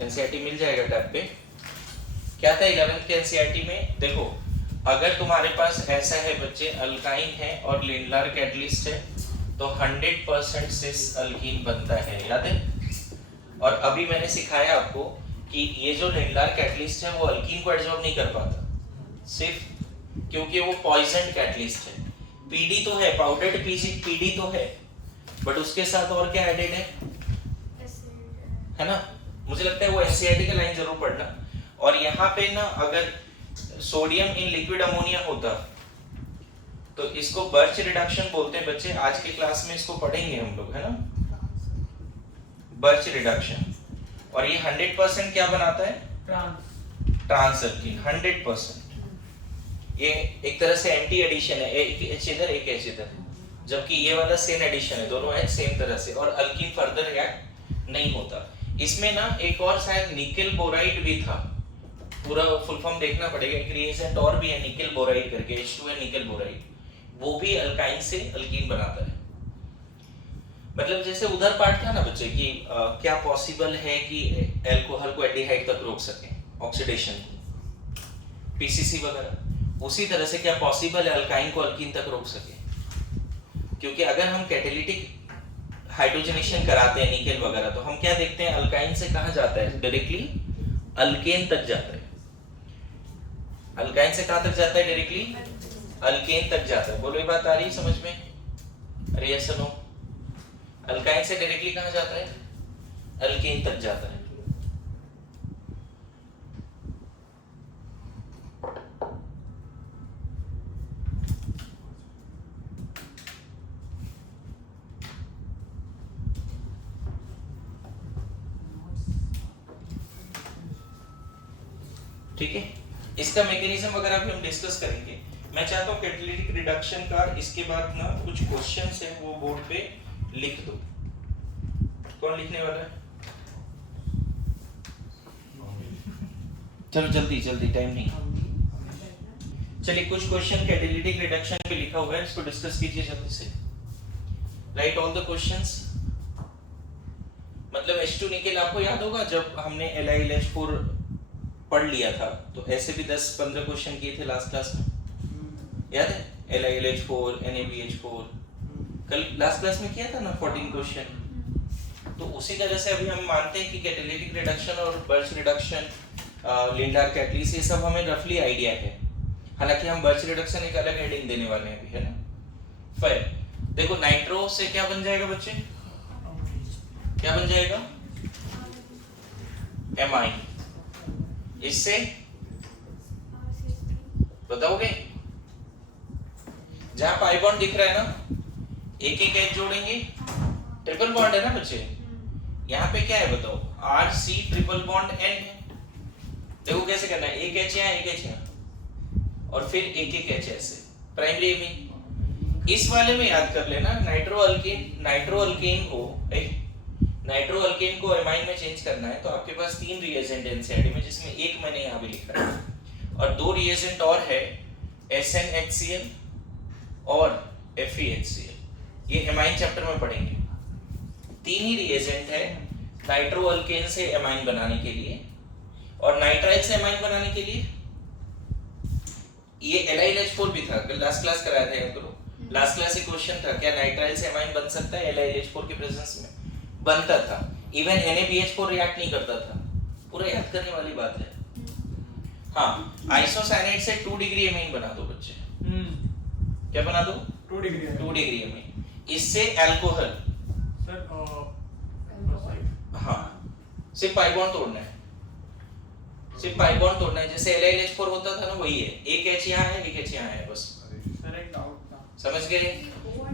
एनसीईआरटी मिल जाएगा टैब पे। क्या था 11th के एनसीईआरटी में? देखो, अगर तुम्हारे पास ऐसा है बच्चे, अल्काइन है और लिंडलार कैटलिस्ट है, तो 100% सिस अल्कीन बनता है, याद है? और अभी मैंने सिखाया आपको कि ये जो लिंडलार कैटलिस्ट है वो अल्कीन को एडजॉर्ब नहीं कर पाता, सिर्फ क्योंकि वो पॉइजन कैटलिस्ट है। पीडी तो है, पाउडर्ड पीडी तो है, बट उसके साथ और क्या एडेड है ना? मुझे लगता है वो एनसीईआरटी का लाइन जरूर पढ़ना। और यहाँ पे ना, अगर सोडियम इन लिक्विड अमोनिया होता तो इसको बर्च रिडक्शन बोलते हैं बच्चे, आज की क्लास में इसको पढ़ेंगे हम लोग, है ना? Birch reduction. और ये 100% क्या बनाता है? Trans alkene, 100%। ये एक तरह से एंटी एडिशन है, एक एच इधर एक एच इधर, जबकि ये वाला सेम एडिशन है, दोनों एच सेम तरह से, और अल्कीन फर्दर रिएक्ट नहीं होता। इसमें ना एक और शायद निकेल बोराइड भी था, पूरा फुल फॉर्म देखना पड़ेगा, एक रिएजेंट और भी है निकेल बोराइड करके, H2 है निकेल बोराइड, वो भी अल्काइन से अल्कीन बनाता है। मतलब जैसे उधर पार्ट था ना बच्चे कि क्या पॉसिबल है कि अल्कोहल को एल्डिहाइड तक रोक सके, ऑक्सीडेशन को, पीसीसी वगैरह, उसी तरह से क्या पॉसिबल है अल्काइन को अल्कीन तक रोक सके? क्योंकि अगर हम कैटालिटिक हाइड्रोजनेशन कराते हैं निकेल वगैरह, तो हम क्या देखते हैं, अल्काइन से कहां जाता है? डायरेक्टली अल्केन तक जाता है। अल्काइन से कहां तक जाता है? डायरेक्टली अल्केन तक जाता है। बोलो, ये बात आ रही है समझ में? अरे यस नो, अल्काइन से डायरेक्टली कहां जाता है? अल्केन तक जाता है। ठीक है, इसका मैकेनिज्म वगैरह भी हम डिस्कस करेंगे। मैं चाहता हूँ कैटालिटिक रिडक्शन का इसके बाद ना कुछ क्वेश्चंस है वो बोर्ड पे लिख दो। कौन लिखने वाला है? चलो जल्दी जल्दी, टाइम नहीं। चलिए कुछ क्वेश्चन कैटालिटिक रिडक्शन पे लिखा हुआ है, इसको डिस्कस कीजिए जल्दी से। Right all the questions. मतलब H2 निकेल आपको याद होगा जब हमने LiLH4 पढ़ लिया था तो ऐसे भी 10-15 क्वेश्चन किए थे लास्ट क्लास में, याद है? LiLH4 NaBH4 कल लास्ट क्लास में किया था ना 14 क्वेश्चन। तो उसी तरह से अभी हम मानते हैं कि कैटालिटिक रिडक्शन और बर्च रिडक्शन, लिंडार कैटलिस, ये सब हमें रफली आइडिया है। हालांकि हम बर्च रिडक्शन एक अलग हेडिंग देने वाले हैं अभी, है ना? फिर देखो नाइट्रो से क्या बन जाएगा बच्चे, क्या बन जाएगा? एमाइन। इससे बताओगे? जहां पाई बॉन्ड दिख रहा है ना, एक एक एच जोड़ेंगे, ट्रिपल बॉन्ड है ना बच्चे। यहाँ पे क्या है बताओ? RC ट्रिपल बॉन्ड N है। देखो कैसे करना है, एक एच यहाँ, एक एच यहाँ, और फिर एक एक एच ऐसे प्राइमरी एमीन। इस वाले में याद कर लेना, नाइट्रो अल्केन को एमाइन में चेंज करना है तो आपके पास 3 रिएजेंट एनसीईआरटी में, जिसमें एक मैंने यहाँ भी लिखा है, और 2 रिएजेंट और है, SnHCl और FeHCl। ये एमाइन चैप्टर में पढ़ेंगे। 3 ही रिएजेंट है नाइट्रो अल्केन से एमाइन बनाने के लिए, और नाइट्राइल से एमाइन बनाने के लिए ये LiLH4 भी था, कल लास्ट क्लास कराया था, याद करो। लास्ट क्लास से क्वेश्चन था, क्या नाइट्राइल से एमाइन बन सकता है? LiLH4 के प्रेजेंस में बनता था। इवन NaBH4 रिएक्ट नहीं करता था। पूरा याद करने वाली बात है। हाँ, आइसोसाइनेट से 2 डिग्री एमीन बना दो बच्चे। क्या बना दो? 2 डिग्री एमीन। इससे अल्कोहल, सर हाँ, सिर्फ पाई बॉन्ड तोड़ना है, सिर्फ पाई बॉन्ड तोड़ना है। जैसे LiLH4 होता था ना, वही है। एक एच यहाँ है, एक एच यहाँ है, बस। सर एक डाउट था, समझ गए?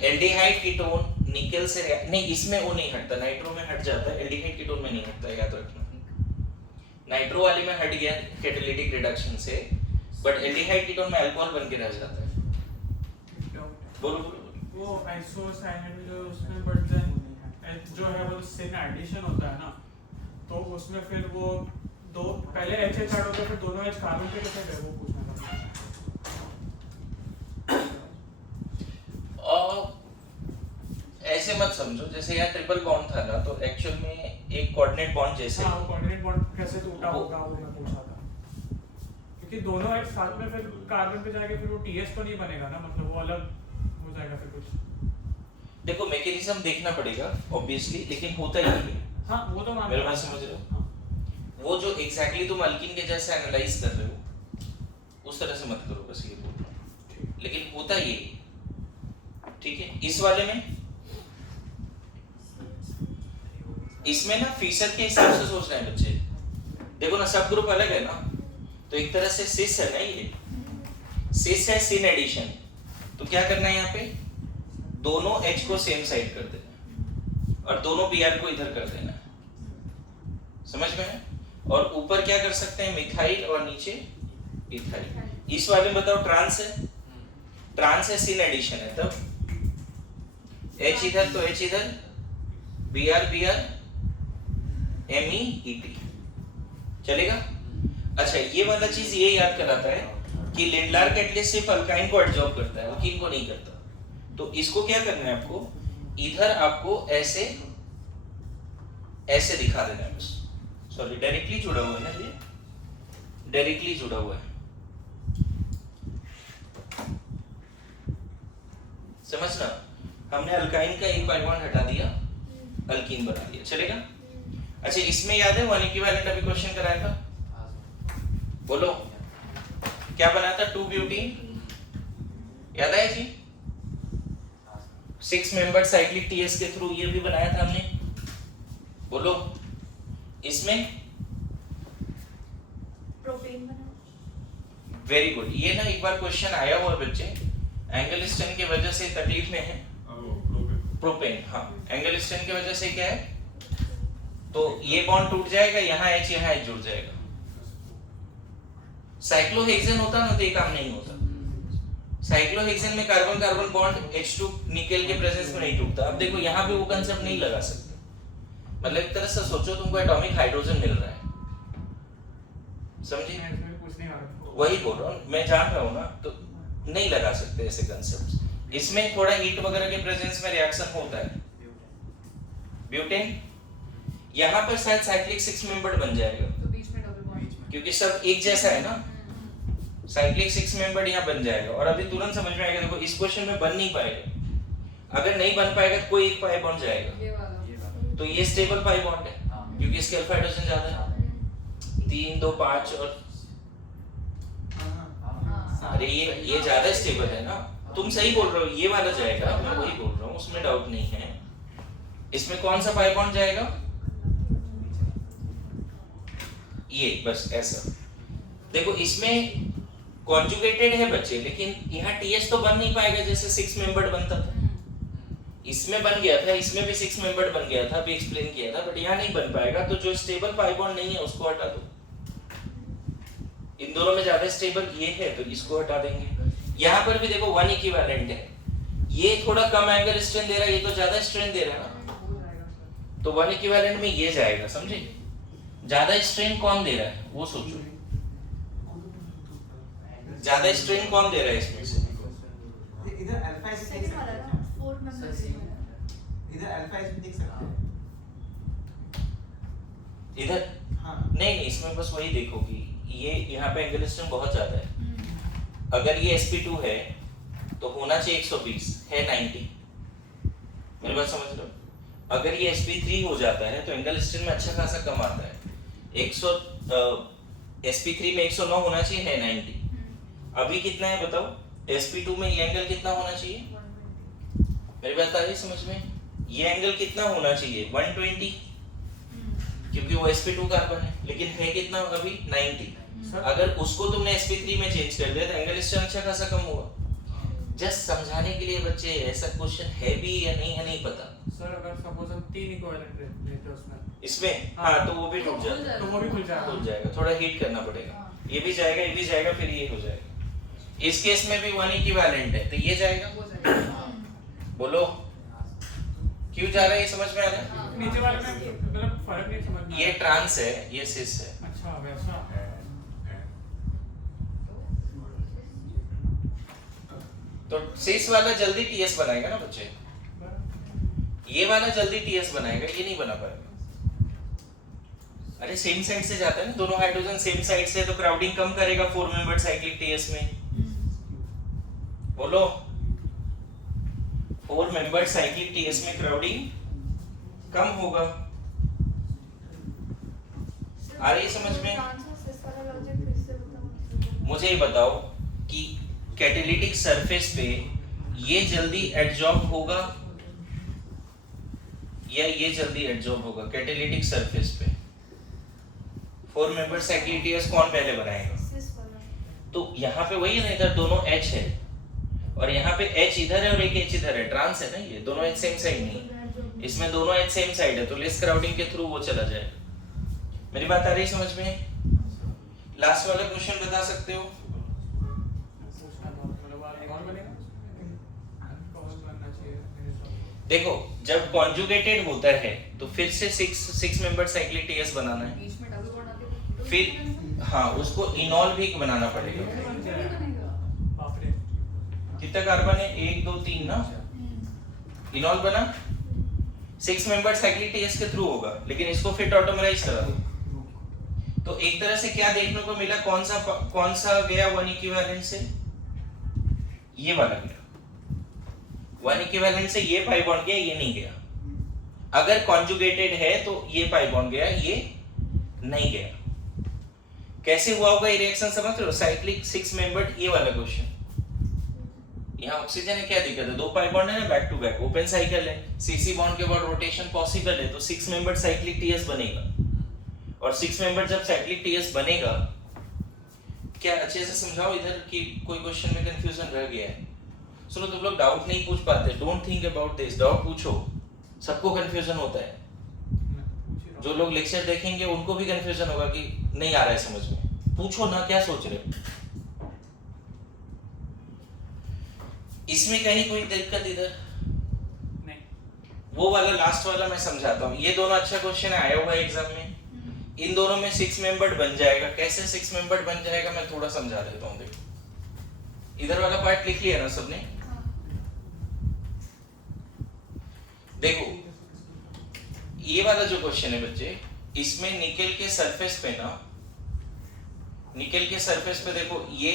एल्डिहाइड कीटोन निकेल से नहीं, इसमें वो नहीं हटता, नाइट्रो में हट जाता है, एल्डिहाइड कीटोन में नहीं हटता, याद रखना। नाइट्रो वाली में हट गया कैटालिटिक रिडक्शन से, बट एल्डिहाइड कीटोन में अल्कोहल बन के रह जाता है। बोलो बोलो। वो आइसोसाइनेट जो उसमें बढ़ जाए जो है वो सिन एडिशन होता है ना, तो उसमें फिर वो दो पहले एच एच ऐड होता है, फिर दोनों एच कार्बन पे कैसे गए, वो पूछना था। ऐसे मत समझो, जैसे यहाँ ट्रिपल बॉन्ड था ना, तो एक्चुअल में एक कोऑर्डिनेट बॉन्ड जैसे, हाँ, वो कोऑर्डिनेट बॉन्ड कैसे टूटा होगा वो मैं पूछा था, क्योंकि दोनों एच साथ में फिर कार्बन पे जाएंगे, फिर वो टीएस तो नहीं बनेगा ना, मतलब वो अलग हो जाएगा फिर कुछ। देखो मैकेनिज्म देखना पड़ेगा ऑब्वियसली, लेकिन होता ही है। हाँ, वो तो मेरे बात समझ रहे हो? वो जो एग्जैक्टली तुम अल्कीन के जैसे एनालाइज कर रहे हो उस तरह से मत करो, बस ये बोल रहा हूं, लेकिन होता ये, ठीक है? इस वाले में, इसमें ना फीसद के हिसाब से सोच रहे हैं बच्चे। देखो ना, सब ग्रुप अलग है ना, तो एक तरह से सिस है ना, ये सिस है, सिन एडिशन। तो क्या करना है यहाँ पे? दोनों H को सेम साइड कर देना है और दोनों Br को इधर कर देना है, समझ में है? और ऊपर क्या कर सकते हैं? मिथाइल, और नीचे इथाइल। इस वाले में बताओ ट्रांस है, ट्रांस है, सिन एडिशन है, तब H इधर तो H इधर, Br Br MEET, चलेगा? अच्छा, ये वाला चीज ये याद कराता है कि लिंडलार कैटलिस्ट सिर्फ अल्काइन को एडजॉर्ब करता है, अल्कीन को नहीं करता। तो इसको क्या करना है आपको? इधर आपको ऐसे ऐसे दिखा देना है बस। सॉरी, डायरेक्टली जुड़ा हुआ है ना, ये डायरेक्टली जुड़ा हुआ है, समझना। हमने अल्काइन का एक पाई बॉन्ड हटा दिया, अल्कीन बना दिया, चलेगा? अच्छा, इसमें याद है 1 इक्विवेलेंट अभी क्वेश्चन कराया था, बोलो क्या बनाया था? 2 ब्यूटीन, याद है जी? 6 मेंबर साइक्लिक टीएस के थ्रू ये भी बनाया था हमने, बोलो। इसमें प्रोपेन बना। Very good. ये ना एक बार क्वेश्चन आया हुआ बच्चे, एंगल स्टन की वजह से तकलीफ में है प्रोपेन। हाँ, एंगल स्टन की वजह से क्या है, तो ये बॉन्ड टूट जाएगा, यहाँ H जुड़ जाएगा। साइक्लोहेक्सेन होता ना तो ये काम नहीं होता। साइक्लोहेक्सेन में carbon carbon bond H2 nickel के प्रेजेंस में नहीं टूटता। अब देखो यहाँ पे वो कंसेप्ट नहीं लगा सकते, मतलब एक तरह से सोचो तुमको एटॉमिक हाइड्रोजन मिल रहा है, समझे? मैं इसमें कुछ नहीं आ रहा। वही बोल रहा हूँ, मैं जान रहा हूँ ना, तो नहीं लगा सकते ऐसे कंसेप्ट। इसमें थोड़ा हीट वगैरह के प्रेजेंस में रिएक्शन होता है। ब्यूटेन यहाँ पर शायद साइक्लिक 6 मेंबर्ड बन जाएगा, तो बीच में डबल बॉन्ड। क्योंकि सब एक जैसा है ना, साइक्लिक 6 मेंबर्ड यहाँ बन जाएगा। और अभी तुरंत समझ में आएगा, देखो इस क्वेश्चन में बन नहीं पाएगा। अगर नहीं बन पाएगा तो कोई एक पाई बॉन्ड जाएगा, ये वाला। तो ये स्टेबल पाई बॉन्ड है, क्योंकि इसके अल्फा हाइड्रोजन ज्यादा है, 3 2 5 और हाँ। अरे ये ज्यादा स्टेबल है ना। तुम सही बोल रहे हो, ये वाला जाएगा, मैं वही बोल रहा हूँ, उसमें डाउट नहीं है। इसमें कौन सा पाई बॉन्ड जाएगा? ये बस ऐसा। देखो इसमें कॉन्जुगेटेड है बच्चे, लेकिन यहाँ टीएस तो बन नहीं पाएगा जैसे 6 मेंबर्ड बनता था। इसमें बन गया था, इसमें भी 6 मेंबर्ड बन गया था, अभी एक्सप्लेन किया था, बट यहाँ नहीं बन पाएगा। तो जो स्टेबल पाई बॉन्ड नहीं है उसको हटा दो। इन दोनों में ज्यादा स्टेबल ये है, तो इसको हटा देंगे। यहाँ पर भी देखो 1 इक्विवेलेंट है, ये थोड़ा कम एंगल स्ट्रेन दे रहा है, ये तो ज्यादा स्ट्रेन दे रहा है ना, तो 1 इक्विवेलेंट में ये जाएगा। समझे? ज्यादा स्ट्रेन कौन दे रहा है वो सोचो, ज्यादा स्ट्रेन कौन दे रहा है इसमें से? इधर अल्फा एस देख सकते हैं, इधर अल्फा एस देख सकते हैं। इधर हाँ नहीं, इसमें बस वही देखो कि ये यहाँ पे एंगल स्ट्रेन बहुत ज्यादा है। अगर ये sp2 है तो होना चाहिए 120, है 90। मेरी बात समझ रहे हो? अगर ये sp3 हो जाता है तो एंगल स्ट्रेन में अच्छा खासा कम आता है। 100 sp3 में 109 होना चाहिए, है 90। अभी कितना है बताओ? sp2 में ये एंगल कितना होना चाहिए? मेरी बात आ रही समझ में? ये एंगल कितना होना चाहिए? 120, क्योंकि वो sp2 कार्बन है, लेकिन है कितना अभी? 90। अगर उसको तुमने sp3 में चेंज कर दिया तो एंगल स्ट्रेन अच्छा खासा कम होगा। जस्ट समझाने के लिए बच्चे, ऐसा क्वेश्चन है भी या नहीं है नहीं पता। सर अगर सपोज हम 3 इक्विवेलेंट लेते हैं उसमें, इसमें हाँ, तो वो भी टूट खुल जाता है, तो वो भी खुल टूट जाएगा। जाएगा, थोड़ा हीट करना पड़ेगा। ये भी जाएगा, ये भी जाएगा, फिर ये हो जाएगा। इस केस में भी 1 इक्विवेलेंट है, तो ये जाएगा। वो जाएगा। बोलो क्यों जा रहा है, ये समझ में आ रहा है? नीचे वाले में मतलब फर्क नहीं समझ में ये ट्रांस है, ये सिस है। अच्छा वैसा है। तो सिस वाला जल्दी टीएस बनाएगा ना बच्चे, ये वाला जल्दी टीएस बनाएगा, ये नहीं बना पाएगा। अरे सेम साइड से जाता है ना, दोनों हाइड्रोजन सेम साइड से, तो क्राउडिंग कम करेगा 4 मेंबर्ड साइक्लिक टीएस में। बोलो 4 मेंबर्ड साइक्लिक टीएस में क्राउडिंग कम होगा। आ रही है समझ में? मुझे ये बताओ कि कैटालिटिक सरफेस पे ये जल्दी एडजॉर्ब होगा या ये जल्दी एडजॉर्ब होगा? कैटालिटिक सरफेस पे 4 मेंबर साइक्लिक टीएस कौन पहले बनाएगा? तो यहाँ पे वही है ना, इधर दोनों H है और यहाँ पे H इधर है और एक H इधर है, ट्रांस है ना, ये दोनों H सेम साइड नहीं है, इसमें दोनों H सेम साइड है, तो लेस क्राउडिंग के थ्रू वो चला जाएगा। मेरी बात आ रही समझ में? लास्ट वाला क्वेश्चन बता सकते हो? देखो जब कॉन्जुगेटेड होता है तो फिर से 6 मेंबर साइक्लिक टीएस बनाना है, बीच में डबल बॉन्ड आके फिर हाँ उसको इनॉल भी बनाना पड़ेगा। बाप रे। कितना कार्बन है? 1 2 3 ना, इनॉल बना 6 मेंबर साइक्लिक टीएस के थ्रू होगा, लेकिन इसको फिर ऑटोमराइज करा दो। तो एक तरह से क्या देखने को मिला, कौन सा गया 1 इक्विवेलेंट से? ये वाला गया 1 इक्विवेलेंट से, ये पाई बॉन्ड गया, ये नहीं गया। अगर कॉन्जुगेटेड है तो ये पाई बॉन्ड गया, ये नहीं गया। कैसे हुआ होगा ये रिएक्शन समझ रहे हो? साइक्लिक 6 मेंबर्ड, ये वाला क्वेश्चन। यहाँ ऑक्सीजन है, क्या दिक्कत है? 2 पाई बॉन्ड है ना, back to back open cycle है, सीसी बॉन्ड के बाद रोटेशन पॉसिबल है, तो 6 मेंबर्ड साइक्लिक टीएस बनेगा। और 6 मेंबर्ड जब साइक्लिक टीएस बनेगा, क्या अच्छे से समझाओ इधर कि कोई क्वेश्चन में कंफ्यूजन रह गया है? सुनो तुम लोग डाउट नहीं पूछ पाते, don't think about this, doubt पूछो, सबको कंफ्यूजन होता है। जो लोग लेक्चर देखेंगे उनको भी कंफ्यूजन होगा कि नहीं आ रहा है समझ में, पूछो ना क्या सोच रहे हो। इसमें कहीं कोई दिक्कत इधर नहीं, वो वाला लास्ट वाला मैं समझाता हूँ। ये दोनों अच्छा क्वेश्चन आया हुआ है एग्जाम में। इन दोनों में 6 मेंबर्ड बन जाएगा। कैसे 6 मेंबर्ड बन जाएगा मैं थोड़ा समझा देता हूँ। देखो इधर वाला पार्ट लिख लिया ना सबने? देखो ये वाला जो क्वेश्चन है बच्चे, इसमें निकेल के सरफेस पे ना, निकेल के सरफेस पे देखो ये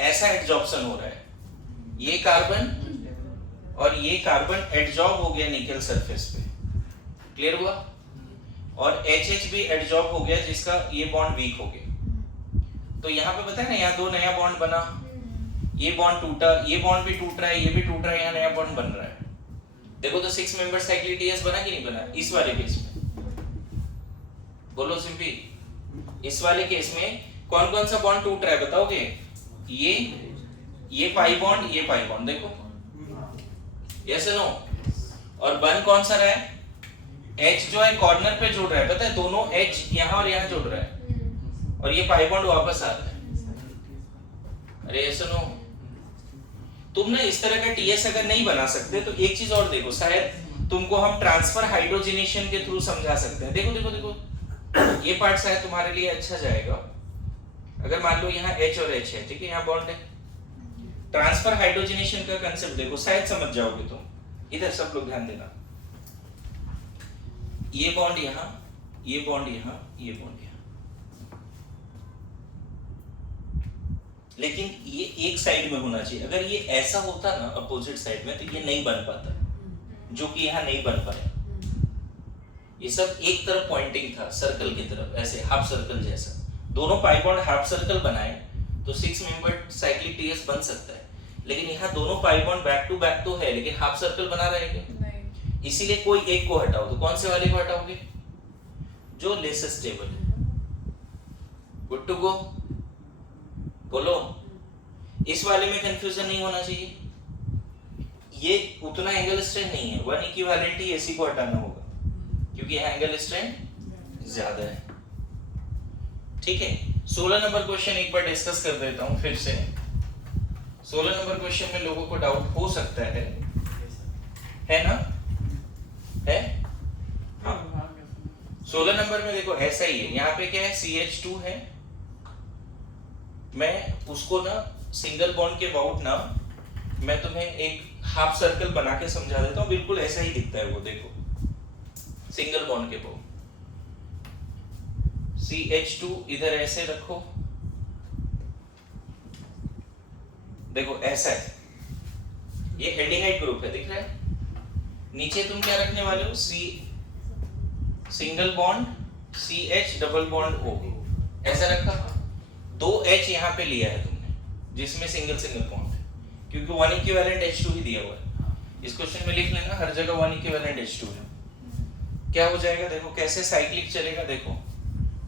ऐसा एडजॉर्प्शन हो रहा है, ये कार्बन और ये कार्बन एडजॉर्ब हो गया निकेल सरफेस पे, क्लियर हुआ? और HH भी एडजॉर्ब हो गया जिसका ये बॉन्ड वीक हो गया। तो यहाँ पे पता है ना, यहाँ दो नया बॉन्ड बना, ये बॉन्ड टूटा, ये बॉन्ड भी टूट रहा है, ये भी टूट रहा है, यहाँ नया बॉन्ड बन रहा है। देखो तो 6 मेंबर साइक्लिक TS बना कि नहीं बना इस वाले केस में? बोलो सिंपी, इस वाले केस में कौन कौन सा बॉन्ड टूट रहा है बताओगे? ये पाई बॉन्ड, ये पाई बॉन्ड, देखो यस नो। और बन कौन सा रहा है? H जो है कॉर्नर पे जोड़ रहा है, पता है दोनों H यहाँ और यहाँ जोड़ रहा है, और ये पाई बॉन्ड वापस आ रहा है। अरे यस नो, तुम ना इस तरह का TS अगर नहीं बना सकते तो एक चीज और देखो, शायद तुमको हम ट्रांसफर हाइड्रोजनेशन के थ्रू समझा सकते हैं। देखो देखो देखो, ये पार्ट शायद तुम्हारे लिए अच्छा जाएगा। अगर मान लो यहाँ H और H है, ठीक है, यहाँ बॉन्ड है, ट्रांसफर हाइड्रोजनेशन का कंसेप्ट देखो, शायद समझ जाओगे तुम। इधर सब लोग ध्यान देना, ये बॉन्ड यहाँ, ये बॉन्ड यहाँ, ये बॉन्ड यहाँ, लेकिन ये एक साइड में होना चाहिए। अगर ये ऐसा होता ना अपोजिट साइड में तो ये नहीं बन पाता, जो कि यहाँ नहीं बन पाया। ये सब एक तरफ पॉइंटिंग था सर्कल की तरफ, ऐसे हाफ सर्कल जैसा। दोनों पाई बॉन्ड हाफ सर्कल बनाए तो 6 मेंबर्ड साइक्लिक TS बन सकता है, लेकिन यहाँ दोनों pi bond back to back तो है, लेकिन हाफ सर्कल बना रहेगा। इसीलिए कोई एक को हटाओ, तो कौन से वाले को हटाओगे? जो लेस स्टेबल है। गुड टू गो, बोलो। इस वाले में कंफ्यूजन नहीं होना चाहिए, ये उतना एंगल स्ट्रेन नहीं है, 1 इक्विवेलेंट ही AC को हटाना होगा, क्योंकि यहाँ एंगल स्ट्रेन ज्यादा है। ठीक है, 16 नंबर क्वेश्चन एक बार डिस्कस कर देता हूँ फिर से। 16 नंबर क्वेश्चन में लोगों को डाउट हो सकता है ना? है? हाँ। 16 नंबर में देखो ऐसा ही है, यहाँ पे क्या है, CH2 है। मैं उसको ना सिंगल बॉन्ड के अबाउट ना मैं तुम्हें एक हाफ सर्कल बना के समझा देता हूँ, बिल्कुल ऐसा ही दिखता है वो। देखो सिंगल बॉन्ड के अबाउट CH2 इधर ऐसे रखो, देखो ऐसा है, ये एल्डिहाइड ग्रुप है, दिख रहा है? नीचे तुम क्या रखने वाले हो? Single bond CH double bond O, ऐसा रखा। 2 H यहाँ पे लिया है तुमने, जिसमें सिंगल सिंगल बॉन्ड है, क्योंकि 1 इक्विवेलेंट H2 ही दिया हुआ है। इस क्वेश्चन में लिख लेना, हर जगह 1 इक्विवेलेंट H2 है। क्या हो जाएगा देखो, कैसे साइक्लिक चलेगा। देखो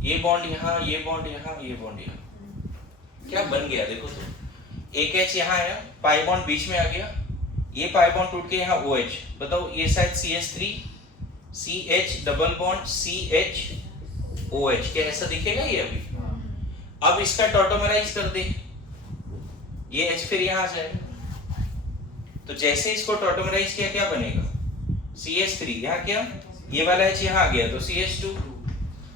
ये बॉन्ड यहाँ, ये बॉन्ड यहाँ, ये बॉन्ड यहाँ, क्या बन गया देखो। तो एक H यहाँ आया, पाई बॉन्ड बीच में आ गया, ये पाई बॉन्ड टूट के यहाँ OH। बताओ ये शायद CH3 CH double bond CH OH, क्या ऐसा दिखेगा ये अभी? अब इसका टॉटोमराइज कर दे, ये H फिर यहाँ आ जाएगा। तो जैसे इसको टॉटोमराइज किया क्या बनेगा? CH3, यहाँ क्या, ये वाला H यहाँ आ गया तो CH2,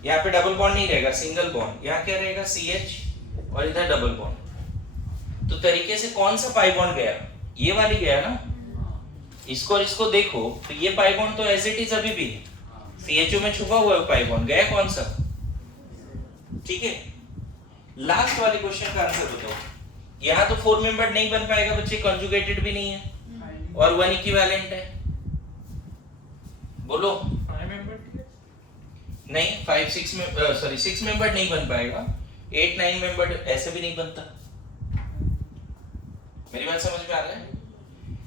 यहाँ पे डबल बॉन्ड नहीं रहेगा, सिंगल बॉन्ड, यहाँ क्या रहेगा CH और इधर डबल बॉन्ड। तो तरीके से कौन सा पाई बॉन्ड गया? ये वाली गया ना। इसको और इसको देखो तो ये पाई बॉन्ड तो एज इट इज अभी भी है, CHO में छुपा हुआ है पाई बॉन्ड, गया कौन सा? ठीक है, लास्ट वाले क्वेश्चन का आंसर बताओ। यहाँ तो 4 मेंबर्ड नहीं बन पाएगा बच्चे, कंजुगेटेड भी नहीं है और 1 इक्विवेलेंट है। बोलो 5 मेंबर नहीं, 6 मेंबर्ड नहीं बन पाएगा, 8 9 मेंबर्ड ऐसे भी नहीं बनता। मेरी बात समझ में आ रहा है?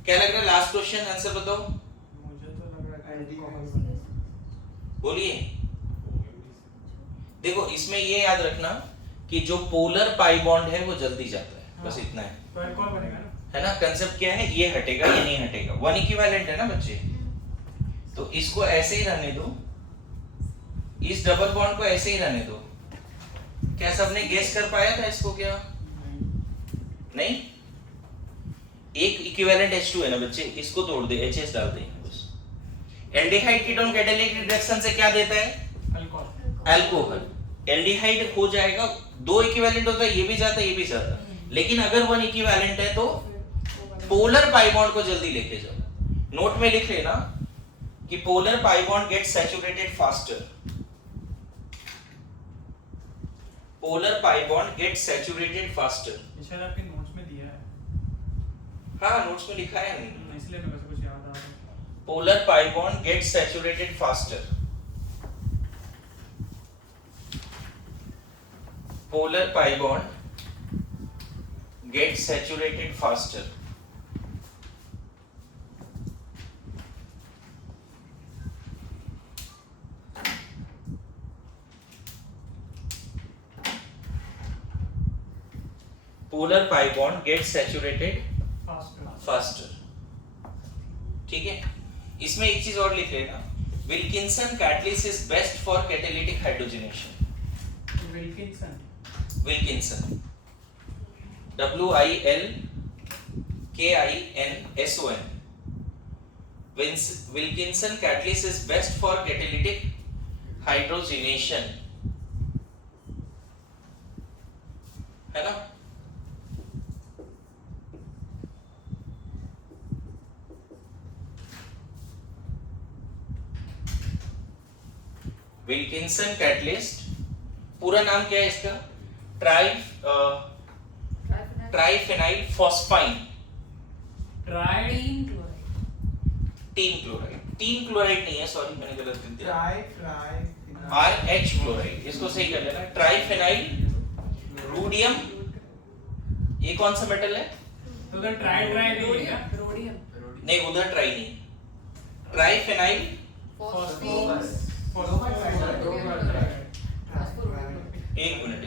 क्या लग रहा है? लास्ट क्वेश्चन आंसर बताओ। मुझे तो लग रहा है बोलिए। देखो इसमें ये याद रखना कि जो पोलर पाई बॉन्ड है वो जल्दी जाता है, बस इतना है। तो एक और बनेगा ना, है ना? कंसेप्ट क्या है, ये हटेगा ये नहीं हटेगा, 1 इक्विवेलेंट है ना बच्चे, तो इसको ऐसे ही रहने दो, इस डबल बॉन्ड को ऐसे ही रहने दो। क्या सबने गेस कर पाया था इसको? क्या नहीं? एक इक्विवेलेंट H2 है ना बच्चे, इसको तोड़ दे, HS डाल दे बस। एल्डिहाइड कीटोन कैटालिटिक रिडक्शन से क्या देता है? अल्कोहल। अल्कोहल, एल्डिहाइड हो जाएगा, दो इक्विवेलेंट होता है, ये भी जाता है ये भी जाता है, लेकिन अगर वन इक्विवेलेंट है तो पोलर पाई बॉन्ड को जल्दी लेके जाओ। नोट में लिख लेना कि polar pi bond gate saturated faster, polar pi bond gate saturated faster. शायद आपके नोट्स में दिया है। हाँ नोट्स में लिखा है नहीं, इसलिए मेरे को कुछ याद आ रहा है। Polar pi bond gate saturated faster, polar pi bond gets saturated faster. Polar pi bond gets saturated faster. ठीक है, इसमें एक चीज और लिख लेना, Wilkinson catalyst is best for catalytic hydrogenation. Wilkinson, Wilkinson, WILKINSON. Wilkinson catalyst is best for catalytic hydrogenation, है ना? Wilkinson catalyst, पूरा नाम क्या है इसका? ट्राइफेनाइल फॉस्फाइन टीम क्लोराइड नहीं है, सॉरी मैंने गलत लिख दिया, RH क्लोराइड, इसको सही कर लेना। ट्राइफेनाइल रोडियम, ये कौन सा मेटल है? तो उधर ट्राई नहीं है क्या? नहीं उधर ट्राई नहीं, ट्राइफेनाइल एक मिनट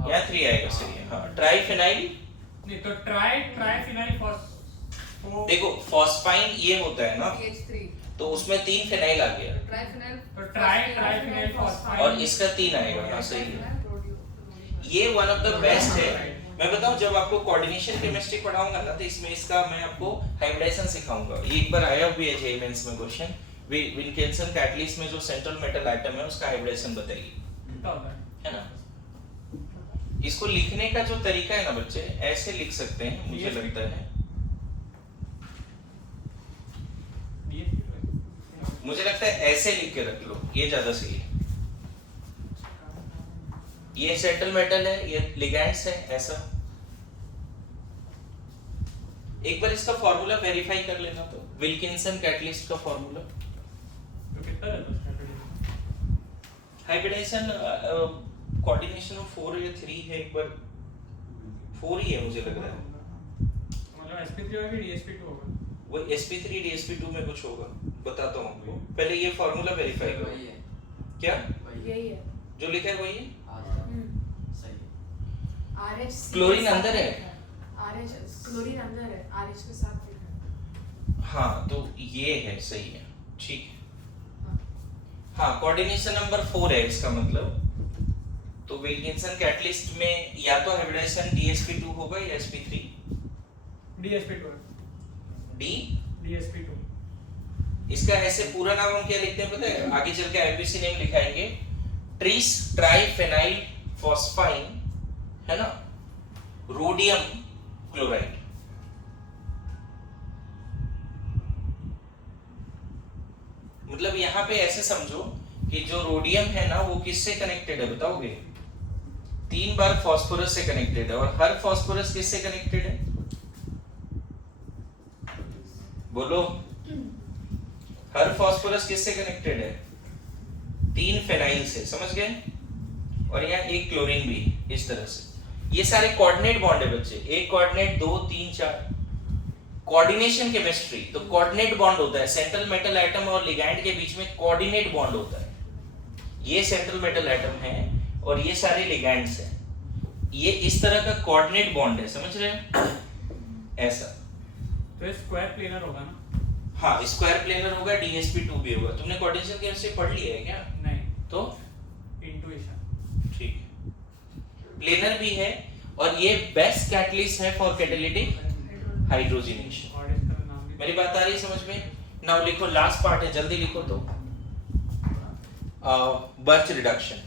यहाँ 3 आएगा, सही है। हाँ ट्राइफेनाइल नहीं तो ट्राइफेनाइल फॉस्फो, देखो फॉस्फाइन ये होता है ना, तो उसमें 3 फेनाइल आ गया, तो ट्राइफेनाइल फॉस्फाइन, और इसका 3 आएगा। हाँ सही है, ये वन ऑफ द बेस्ट है। मैं बताऊं जब आपको कोऑर्डिनेशन केमिस्ट्री पढ़ाऊंगा ना, तो इसमें इसका मैं आपको हाइब्रिडाइजेशन सिखाऊंगा। ये एक बार आया भी है जेईई मेंस में क्वेश्चन, विल्किंसन कैटलिस्ट में जो सेंट्रल मेटल आइटम है उसका हाइब्रिडाइजेशन बताइए, है ना? इसको लिखने का जो तरीका है ना बच्चे, ऐसे लिख सकते हैं, मुझे लगता है, मुझे लगता है ऐसे लिख के रख लो, ये ज्यादा सही है। ये सेंट्रल मेटल है, ये लिगैंड्स है, ऐसा। एक बार इसका फॉर्मूला वेरीफाई कर लेना, तो विल्किंसन कैटलिस्ट का फॉर्मूला, तो कितना रहता है हाइब्रिडाइजेशन कोऑर्डिनेशन में 4 या 3 है, एक बार 4 ही है मुझे लग रहा है, मतलब sp3 होगा कि dsp2 होगा? वो sp3 dsp2 में कुछ होगा, बताता हूँ आपको। पहले ये फॉर्मूला वेरीफाई करो, क्या यही है, जो लिखा है वही है। RH क्लोरीन अंदर है, RH क्लोरीन अंदर है, RH के साथ लिखा है। हाँ तो ये है, सही है, ठीक है। हाँ कोऑर्डिनेशन नंबर 4 है इसका मतलब, तो विल्किंसन कैटलिस्ट में या तो हाइब्रिडाइजेशन dsp2 होगा या sp3, dsp2 dsp2। इसका ऐसे पूरा नाम हम क्या लिखते हैं पता है? आगे चल के आईपीसी नेम लिखाएंगे, ट्रीस ट्राइफेनाइल फॉस्फाइन, है ना, रोडियम क्लोराइड। मतलब यहाँ पे ऐसे समझो कि जो रोडियम है ना वो किससे कनेक्टेड है बताओगे? 3 बार फास्फोरस से कनेक्टेड है, और हर फास्फोरस किससे कनेक्टेड है? बोलो, हर फास्फोरस किससे कनेक्टेड है? 3 फेनाइल से, समझ गए? और यहाँ एक क्लोरीन भी, इस तरह से। ये सारे कोऑर्डिनेट बॉन्ड है बच्चे, एक कोऑर्डिनेट 2 3 4। कोऑर्डिनेशन केमिस्ट्री तो कोऑर्डिनेट बॉन्ड होता है, सेंट्रल मेटल आइटम और लिगैंड के बीच में कोऑर्डिनेट बॉन्ड होता है। ये सेंट्रल मेटल आइटम है और ये सारे लिगैंड्स हैं, ये इस तरह का कोऑर्डिनेट बॉन्ड है, समझ रहे हैं? ऐसा। तो ये स्क्वायर प्लेनर होगा ना? हाँ स्क्वायर प्लेनर होगा, DSP2 भी होगा। तुमने कोऑर्डिनेशन केमिस्ट्री पढ़ लिया है क्या? नहीं तो इंट्यूशन, ठीक है, प्लेनर भी है, और ये बेस्ट कैटलिस्ट है फॉर कैटालिटिक हाइड्रोजनेशन। और इसका नाम भी मेरी बात आ रही है समझ में? नाउ लिखो, लास्ट पार्ट है, जल्दी लिखो। तो बर्च रिडक्शन।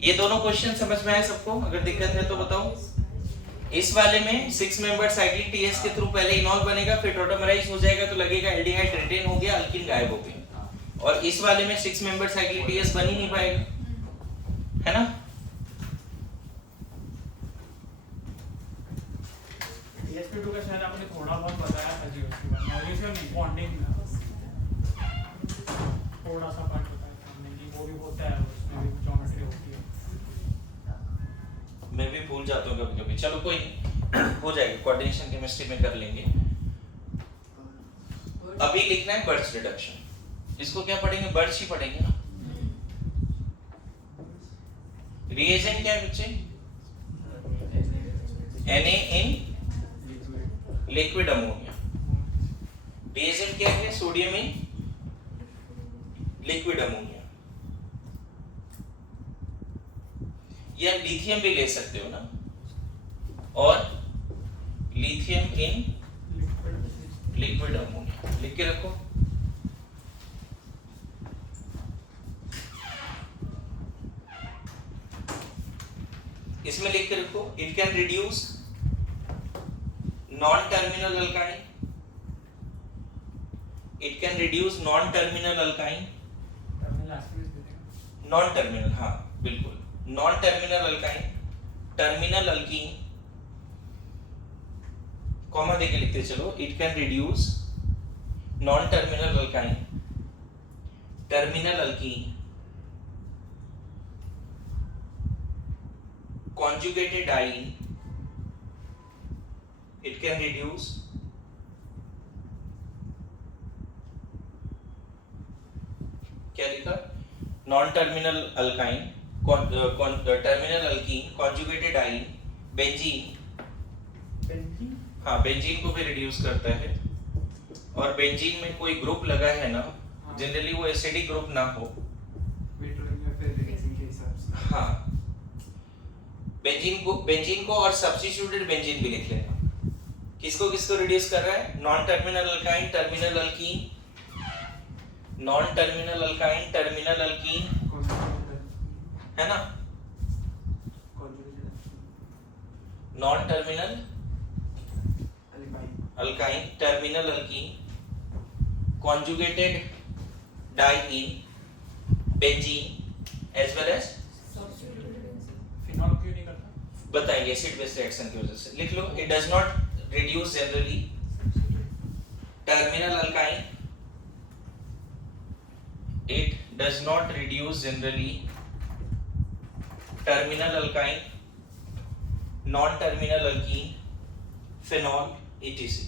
ये दोनों क्वेश्चन समझ में आए सबको? अगर दिक्कत है तो बताओ। इस वाले में 6 मेंबर साइक्लिक टीएस के थ्रू पहले इनॉल बनेगा, फिर टोटोमराइज हो जाएगा तो लगेगा एल्डिहाइड रिटेन हो गया, अल्कीन गायब हो गया। और इस वाले में 6 मेंबर साइक्लिक टीएस बन ही नहीं पाएगा, है ना? TsP2 का शायद आपने थोड़ा बहुत बताया था जी, उसके बाद मॉलिक्यूलर नहीं, बॉन्डिंग थोड़ा सा पार्ट बताया था हमने कि वो भी होता है, उसमें भी ज्योमेट्री होती है। मैं भी भूल जाता हूँ कभी कभी, चलो कोई नहीं, हो जाएगा, कोऑर्डिनेशन केमिस्ट्री में कर लेंगे। अभी लिखना है बर्च रिडक्शन। इसको क्या पढ़ेंगे? बर्च ही पढ़ेंगे ना। रिएजेंट क्या है बच्चे? Na in liquid ammonia. Reagent क्या है? Sodium in liquid ammonia. या लिथियम भी ले सकते हो ना, और लिथियम इन लिक्विड अमोनिया लिख के रखो। इसमें लिख के रखो, it can reduce non terminal alkyne, it can reduce non terminal alkyne, non terminal, हाँ बिल्कुल, non terminal alkyne, terminal alkyne, comma देके लिखते चलो, it can reduce non terminal alkyne, terminal alkyne, conjugated diene, it can reduce क्या लिखा? Non terminal alkyne, terminal alkene, conjugated आइन, बेंजीन, हाँ बेंजीन को भी रिड्यूस करता है। और बेंजीन में कोई ग्रुप लगा है ना, जनरली वो एसिडिक ग्रुप ना हो, हाँ बेंजीन को और सब्स्टिट्यूटेड बेंजीन भी लिख लेना। किसको किसको रिड्यूस कर रहा है? Non terminal alkyne, terminal alkene, non terminal alkyne, terminal alkene, है ना? Non terminal alkyne, terminal alkene, conjugated diene, benzene as well as phenol क्यों नहीं करता? बताएंगे एसिड बेस रिएक्शन की वजह से। लिख लो, it does not reduce generally terminal alkyne, it does not reduce generally terminal alkyne, non-terminal alkene, phenol, etc.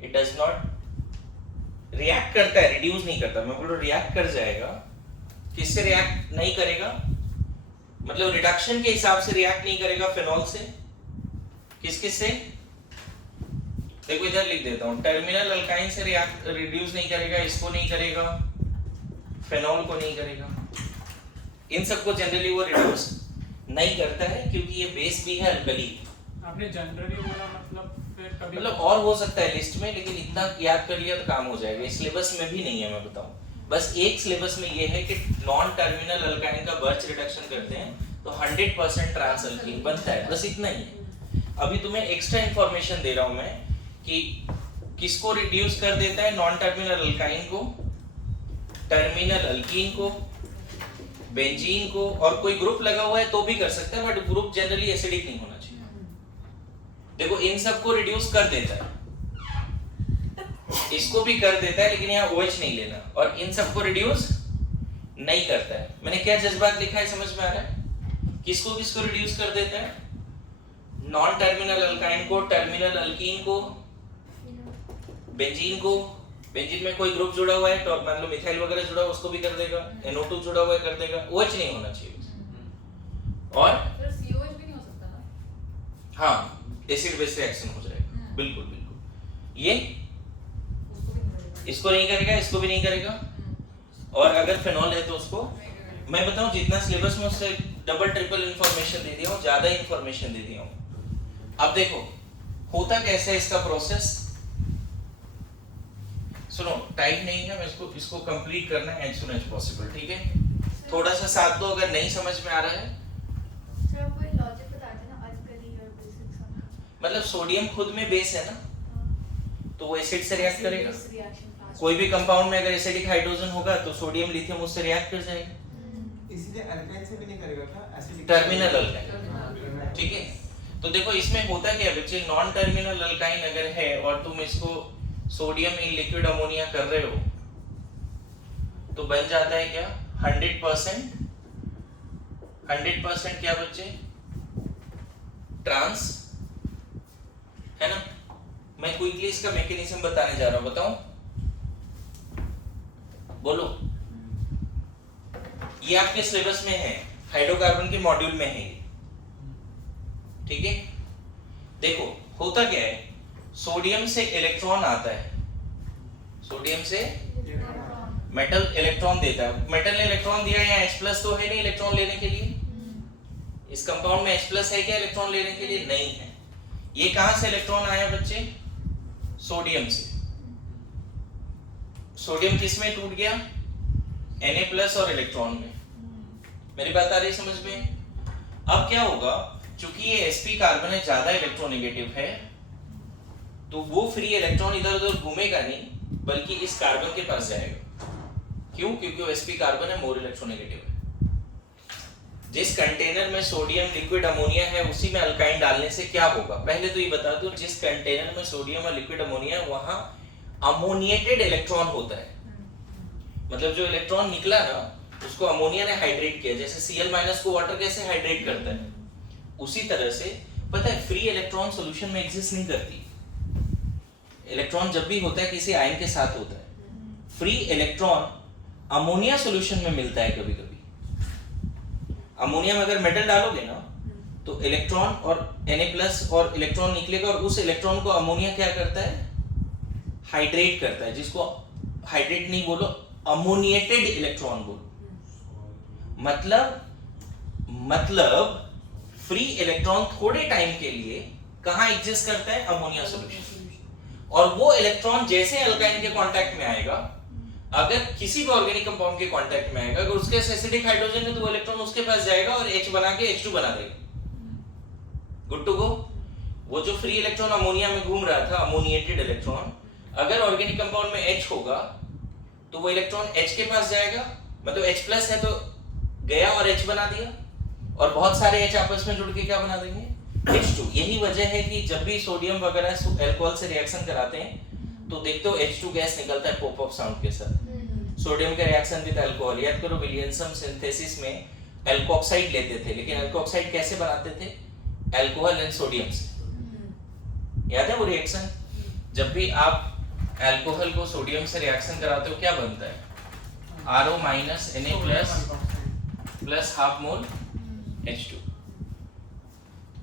It does not react करता है, reduce नहीं करता। मैं बोल रहा हूँ react कर जाएगा। किससे react नहीं करेगा? मतलब रिडक्शन के हिसाब से react नहीं करेगा फिनॉल से। किस से? देखो इधर लिख देता हूँ, टर्मिनल अल्काइन से रिड्यूस नहीं करेगा, इसको नहीं करेगा, फेनॉल को नहीं करेगा, इन सबको जनरली वो रिड्यूस नहीं करता है क्योंकि ये बेस भी है अल्कली। आपने जनरली बोला, मतलब फिर कभी मतलब और हो सकता है लिस्ट में, लेकिन इतना याद कर लिया तो काम हो जाएगा। इस सिलेबस में भी नहीं है, मैं बताऊं बस एक सिलेबस में ये है कि नॉन टर्मिनल अल्काइन का बर्च रिडक्शन करते हैं तो 100% ट्रांस अल्कीन बनता है, बस इतना ही है। अभी तुम्हें एक्स्ट्रा इंफॉर्मेशन दे रहा हूं मैं कि किसको रिड्यूस कर देता है, नॉन टर्मिनल अल्काइन को, टर्मिनल अल्कीन को, बेंजीन को, और कोई ग्रुप लगा हुआ है तो भी कर सकता है, बट ग्रुप जनरली एसिडिक नहीं होना चाहिए। देखो इन सबको रिड्यूस कर देता है, इसको भी कर देता है, लेकिन यहाँ OH नहीं लेना, और इन सबको रिड्यूस नहीं करता है। मैंने क्या जज्बात लिखा है समझ में आ रहा है? किसको किसको रिड्यूस कर देता है? नॉन टर्मिनल अल्काइन को, टर्मिनल अल्कीन को, बेंजीन को, बेंजीन में कोई ग्रुप जुड़ा हुआ है तो मान लो मिथाइल वगैरह जुड़ा हुआ उसको भी कर देगा, NO2 जुड़ा हुआ है कर देगा, OH नहीं होना चाहिए। और फिर COH भी नहीं हो सकता ना? हाँ एसिड बेस रिएक्शन हो जाएगा, बिल्कुल बिल्कुल। ये उसको भी नहीं करेगा। इसको नहीं करेगा, इसको भी नहीं करेगा, और अगर फेनॉल है तो उसको, मैं बताऊं जितना सिलेबस में उससे डबल ट्रिपल इंफॉर्मेशन दे दिया हूं, ज्यादा इंफॉर्मेशन दे दिया हूं। अब देखो होता कैसे इसका प्रोसेस, सुनो टाइम नहीं है, मैं इसको कंप्लीट करना है एज सुन एज पॉसिबल, ठीक है? थोड़ा सा साथ दो अगर नहीं समझ में आ रहा है। सर कोई लॉजिक बता देना अल्कली और बेसिक सा। मतलब सोडियम खुद में बेस है ना, तो वो एसिड से रिएक्ट करेगा। This reaction fast. कोई भी कंपाउंड में अगर एसिडिक हाइड्रोजन होगा तो सोडियम लिथियम उससे रिएक्ट कर जाएगा, इसलिए अल्काइन से भी नहीं करेगा क्या? एसिडिक टर्मिनल अल्काइन, ठीक है? तो देखो इसमें होता क्या बच्चे, नॉन टर्मिनल अल्काइन अगर है और तुम इसको सोडियम इन लिक्विड अमोनिया कर रहे हो तो बन जाता है क्या 100%, 100% क्या बच्चे, ट्रांस, है ना? मैं क्विकली इसका मैकेनिज्म बताने जा रहा हूं, बताऊं? बोलो। ये आपके सिलेबस में है, हाइड्रोकार्बन के मॉड्यूल में है, ठीक है? देखो होता क्या है, सोडियम से इलेक्ट्रॉन आता है, सोडियम से मेटल इलेक्ट्रॉन देता है। मेटल ने इलेक्ट्रॉन दिया, यहाँ H+ तो है नहीं इलेक्ट्रॉन लेने के लिए, इस कंपाउंड में H+ है क्या इलेक्ट्रॉन लेने के लिए? नहीं है। ये कहां से इलेक्ट्रॉन आया बच्चे? सोडियम से। सोडियम किस में टूट गया? Na+ और इलेक्ट्रॉन में। मेरी बात आ रही समझ में? अब क्या होगा, चूंकि ये sp कार्बन है, ज्यादा इलेक्ट्रोनेगेटिव है, तो वो फ्री इलेक्ट्रॉन इधर उधर घूमेगा नहीं, बल्कि इस कार्बन के पास जाएगा। क्यों? क्योंकि वो sp कार्बन है, मोर इलेक्ट्रोनेगेटिव है। जिस कंटेनर में सोडियम लिक्विड अमोनिया है उसी में अल्काइन डालने से क्या होगा? पहले तो ये बता दूं, जिस कंटेनर में सोडियम और लिक्विड अमोनिया है वहां अमोनिएटेड इलेक्ट्रॉन होता है, मतलब जो इलेक्ट्रॉन निकला ना उसको अमोनिया ने हाइड्रेट किया। जैसे Cl- को वाटर कैसे हाइड्रेट करता है, उसी तरह से पता है फ्री इलेक्ट्रॉन सॉल्यूशन में एग्जिस्ट नहीं करती। इलेक्ट्रॉन जब भी होता है किसी आयन के साथ होता है। फ्री इलेक्ट्रॉन अमोनिया सॉल्यूशन में मिलता है कभी कभी। अमोनिया में अगर मेटल डालोगे ना तो इलेक्ट्रॉन और Na+ और इलेक्ट्रॉन निकलेगा और उस इलेक्ट्रॉन को अमोनिया क्या करता है? हाइड्रेट करता है, जिसको हाइड्रेट नहीं बोलो, अमोनिएटेड इलेक्ट्रॉन बोलो। मतलब फ्री इलेक्ट्रॉन थोड़े टाइम के लिए कहां एग्जिस्ट करता है? Ammonia solution. और वो इलेक्ट्रॉन जैसे अल्काइन के कांटेक्ट में आएगा, अगर किसी भी ऑर्गेनिक कंपाउंड के कांटेक्ट में आएगा, अगर उसके एसिडिक हाइड्रोजन है तो वो इलेक्ट्रॉन उसके पास जाएगा और H बना के H2 बना देगा। Good to go. वो जो फ्री इलेक्ट्रॉन अमोनिया में घूम रहा था, अमोनिएटेड इलेक्ट्रॉन, अगर ऑर्गेनिक कंपाउंड में H होगा तो वो इलेक्ट्रॉन H के पास जाएगा, मतलब H+ है तो गया और H बना दिया, और बहुत सारे H आपस में जुड़ के क्या बना देंगे? H2। यही वजह है कि जब भी सोडियम वगैरह अल्कोहल से रिएक्शन कराते हैं तो देखते हो H2 गैस निकलता है पॉप अप साउंड के साथ। सोडियम का रिएक्शन विद अल्कोहल, याद करो विलियमसन सिंथेसिस में एल्कोक्साइड लेते थे, लेकिन एल्कोक्साइड कैसे बनाते थे? अल्कोहल एंड सोडियम से। याद है वो रिएक्शन? जब भी आप अल्कोहल को सोडियम से रिएक्शन कराते हो क्या बनता है? RO- Na+ plus half mole H2।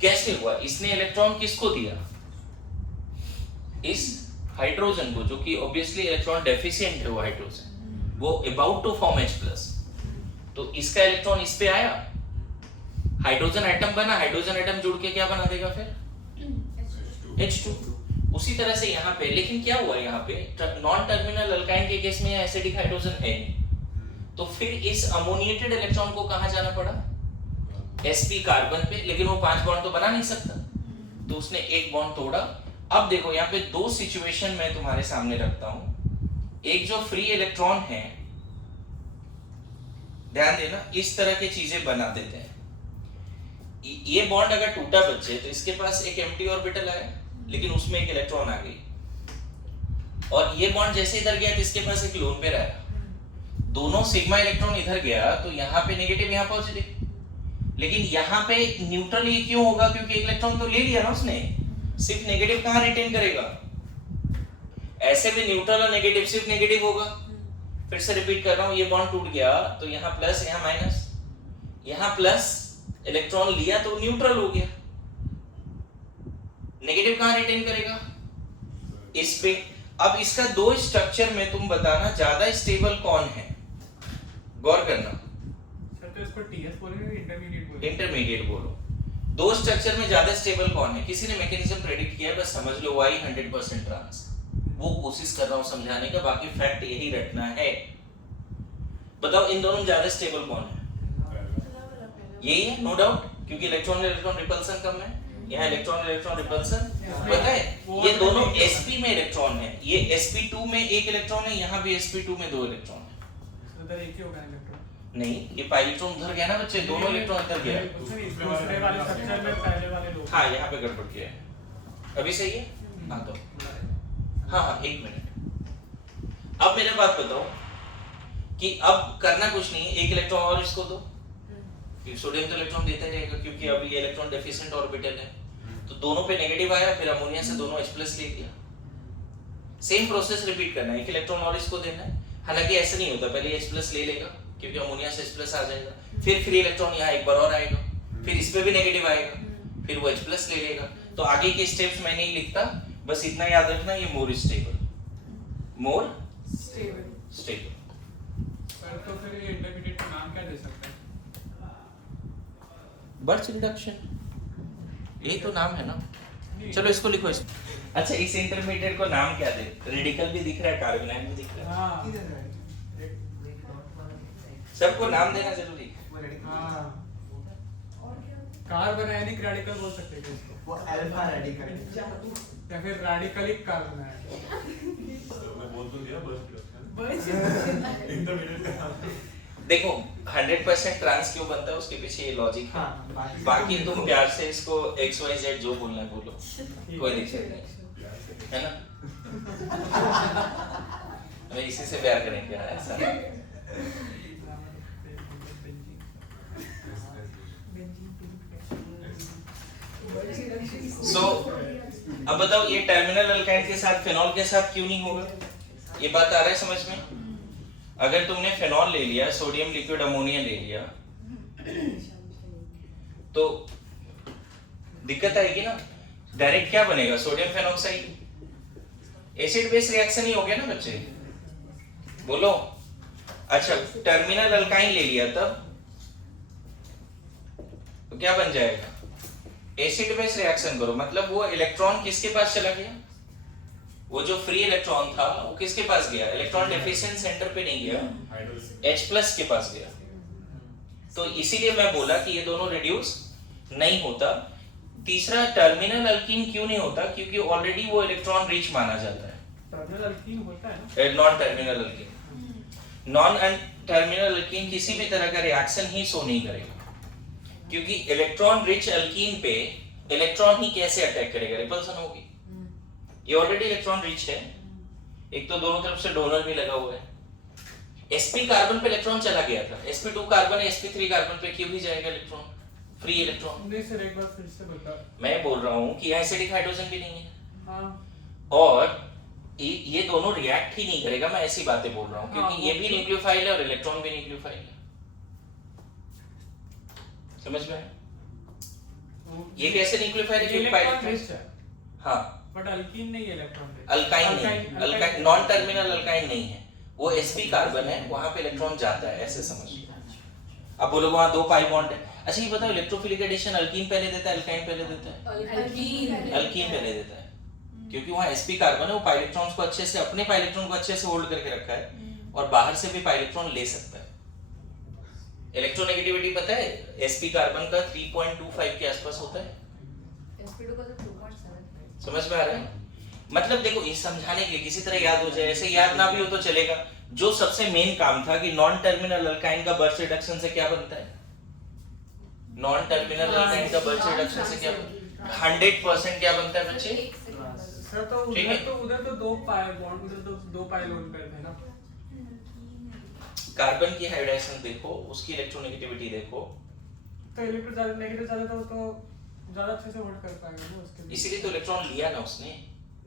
कैसे हुआ? इसने इलेक्ट्रॉन किसको दिया? इस हाइड्रोजन को, जो कि ऑब्वियसली इलेक्ट्रॉन डेफिशिएंट है वो हाइड्रोजन, वो अबाउट टू फॉर्म H+, तो इसका इलेक्ट्रॉन इस पे आया, हाइड्रोजन एटम बना, हाइड्रोजन एटम जुड़ के क्या बना देगा फिर? H2। उसी तरह से यहाँ पे, लेकिन क्या हुआ यहाँ पे, नॉन टर्मिनल अल्काइन के केस में एसिडिक हाइड्रोजन है नहीं, तो फिर इस अमोनिएटेड इलेक्ट्रॉन को कहां जाना पड़ा? sp कार्बन पे, लेकिन वो 5 बॉन्ड तो बना नहीं सकता, तो उसने एक बॉन्ड तोड़ा। अब देखो यहाँ पे दो सिचुएशन मैं तुम्हारे सामने रखता हूं। एक जो फ्री इलेक्ट्रॉन है, ध्यान देना, इस तरह की चीजें बना देते हैं। ये बॉन्ड अगर टूटा बच्चे तो इसके पास एक एम्प्टी ऑर्बिटल आया, लेकिन उसमें एक इलेक्ट्रॉन आ गई, और ये बॉन्ड जैसे इधर गया तो इसके पास एक लोन पेयर आया। दोनों सिग्मा इलेक्ट्रॉन इधर गया तो यहाँ पे नेगेटिव, यहाँ पॉजिटिव, लेकिन यहाँ पे न्यूट्रल ये क्यों होगा? क्योंकि एक इलेक्ट्रॉन तो ले लिया ना उसने, सिर्फ नेगेटिव कहाँ रिटेन करेगा? ऐसे भी न्यूट्रल और नेगेटिव, सिर्फ नेगेटिव होगा। फिर से रिपीट कर रहा हूँ, ये बॉन्ड टूट गया तो यहाँ प्लस, यहाँ माइनस, यहाँ प्लस इलेक्ट्रॉन लिया तो न्यूट्रल हो गया, नेगेटिव कहाँ रिटेन करेगा? इस पे। अब इसका दो स्ट्रक्चर में तुम बताना ज्यादा स्टेबल कौन है, गौर करना। सर तो इसको TS बोलेंगे कि इंटरमीडिएट बोलेंगे? इंटरमीडिएट बोलो। दो स्ट्रक्चर में ज्यादा स्टेबल कौन है? किसी ने मैकेनिज्म प्रेडिक्ट किया है, बस समझ लो, Y 100% ट्रांस। वो कोशिश कर रहा हूँ समझाने का, बाकी फैक्ट यही रखना है। बताओ इन दोनों में ज्यादा स्टेबल कौन है? यही है, नो डाउट, क्योंकि इलेक्ट्रॉन इलेक्ट्रॉन रिपल्सन कम है। यहाँ इलेक्ट्रॉन इलेक्ट्रॉन रिपल्सन पता है, ये दोनों sp में इलेक्ट्रॉन है, ये sp2 में एक इलेक्ट्रॉन है, यहाँ भी sp2 में दो इलेक्ट्रॉन है। उधर एक ही होगा इलेक्ट्रॉन। नहीं, ये पाई इलेक्ट्रॉन उधर गया ना बच्चे, दोनों इलेक्ट्रॉन इधर गया। दूसरे वाले स्ट्रक्चर में पहले वाले दो। हाँ, यहाँ पे गड़बड़ किया है। अभी सही है? हाँ तो हाँ, एक मिनट। अब मेरे बात बताओ कि अब करना कुछ नहीं है, एक इलेक्ट्रॉन और इसको दो, सोडियम तो इलेक्ट्रॉन देता ही रहेगा क्योंकि अब ये इलेक्ट्रॉन डेफिशिएंट ऑर्बिटल है, तो दोनों पे नेगेटिव आया, फिर अमोनिया से दोनों H+ ले लिया। सेम प्रोसेस रिपीट करना है, एक इलेक्ट्रॉन और इसको देना है। हालांकि ऐसा नहीं होता, पहले H+ ले लेगा क्योंकि अमोनिया से H+ आ जाएगा, फिर फ्री इलेक्ट्रॉन यहाँ एक बार और आएगा, फिर इस पे भी नेगेटिव आएगा, फिर वो H+ ले लेगा। तो आगे के स्टेप्स मैं नहीं लिखता, बस इतना याद रखना, ये मोर स्टेबल, मोर स्टेबल। तो फिर ये इंटरमीडिएट का नाम क्या दे सकते हैं? बर्च रिडक्शन, यही तो नाम है ना। चलो इसको लिखो इसको। अच्छा, इस इंटरमीडिएट को नाम क्या दे? रेडिकल भी दिख रहा है, कार्बोनाइल भी दिख रहा है, हाँ सबको नाम देना जरूरी। हाँ, कार्बन आयनिक रेडिकल बोल सकते हैं इसको, वो अल्फा रेडिकल है या फिर रेडिकलिक कार्बन आयन। मैं बोल तो दिया बस इंटरमीडिएट का नाम। देखो 100% ट्रांस क्यों बनता है, उसके पीछे ये लॉजिक है। हाँ, बाकी तुम प्यार से इसको XYZ जो बोलना है बोलो, कोई दिक्कत नहीं है ना। हमें इसी से प्यार करेंगे ऐसा। सो अब बताओ, ये टर्मिनल अल्काइन के साथ फेनॉल के साथ क्यों नहीं होगा? ये बात आ रहा है समझ में? अगर तुमने फेनॉल ले लिया, सोडियम लिक्विड अमोनिया ले लिया, तो दिक्कत आएगी ना। डायरेक्ट क्या बनेगा? Sodium phenoxide, acid base reaction ही हो गया ना बच्चे, बोलो। अच्छा, टर्मिनल अल्काइन ले लिया तब तो क्या बन जाएगा? एसिड बेस रिएक्शन करो, मतलब वो इलेक्ट्रॉन किसके पास चला गया? वो जो फ्री इलेक्ट्रॉन था वो किसके पास गया? इलेक्ट्रॉन डेफिशिएंट सेंटर पे नहीं गया, H+ के पास गया। तो इसीलिए मैं बोला कि ये दोनों रिड्यूस नहीं होता। तीसरा, टर्मिनल अल्कीन क्यों नहीं होता? क्योंकि ऑलरेडी वो इलेक्ट्रॉन रिच माना जाता है। टर्मिनल अल्कीन होता है ना, non terminal alkene, non terminal alkyne किसी भी तरह का रिएक्शन ही शो नहीं करेगा, क्योंकि इलेक्ट्रॉन रिच अल्कीन पे इलेक्ट्रॉन ही कैसे अटैक करेगा? रिपल्सन होगी। ये ऑलरेडी इलेक्ट्रॉन रिच है, एक तो दोनों तरफ से डोनर भी लगा हुआ है। sp कार्बन पे इलेक्ट्रॉन चला गया था, sp2 कार्बन sp3 कार्बन पे क्यों भी जाएगा इलेक्ट्रॉन? Free electron. नहीं सर, एक बार फिर से बता। मैं बोल रहा हूँ कि एसिडिक हाइड्रोजन भी नहीं है, हाँ, और ये दोनों रिएक्ट ही नहीं करेगा। मैं ऐसी बातें बोल रहा हूँ क्योंकि हाँ, ये भी न्यूक्लियोफाइल है और इलेक्ट्रॉन भी न्यूक्लियोफाइल है। समझ में आया? ये कैसे न्यूक्लियोफाइल है? क्योंकि इलेक्ट्रॉन पाई- रिच है, हाँ, बट अल्कीन नहीं है, इलेक्ट्रॉन रिच। अल्काइन नहीं, अल्काइन नॉन टर्मिनल अल्काइन नहीं है, वो sp कार्बन है, वहां पे इलेक्ट्रॉन जाता है, ऐसे समझ। अब बोलो वहां दो पाई बॉन्ड है। अच्छा ये बताओ, इलेक्ट्रोफिलिक एडिशन अल्कीन पहले देता है अल्काइन पहले देता है? अल्कीन पहले देता है, क्योंकि वहां sp कार्बन है, वो पाई इलेक्ट्रॉन्स को अच्छे से, अपने पाई इलेक्ट्रॉन को अच्छे से होल्ड करके रखा है और बाहर से भी पाई इलेक्ट्रॉन ले सकता है। इलेक्ट्रोनेगेटिविटी पता है sp कार्बन का 3.25 के आसपास होता है। समझ में आ रहा है? मतलब देखो, ये समझाने के लिए किसी तरह याद हो जाए, ऐसे याद ना भी हो तो चलेगा। जो सबसे मेन काम था कि नॉन टर्मिनल अल्काइन का बर्च रिडक्शन से क्या बनता है? नॉन टर्मिनल अल्काइन का बर्च रिडक्शन से क्या 100% क्या बनता है बच्चे? सर तो ठीक है। उधर तो दो पाई बॉन्ड, उधर तो दो पाई लोन पेयर थे ना। कार्बन की हाइब्रिडाइजेशन देखो, उसकी इलेक्ट्रोनेगेटिविटी देखो, तो इलेक्ट्रॉन ज्यादा नेगेटिव ज्यादा तो ज्यादा अच्छे से होल्ड कर पाएगा ना उसके लिए। इसीलिए तो इलेक्ट्रॉन लिया ना उसने,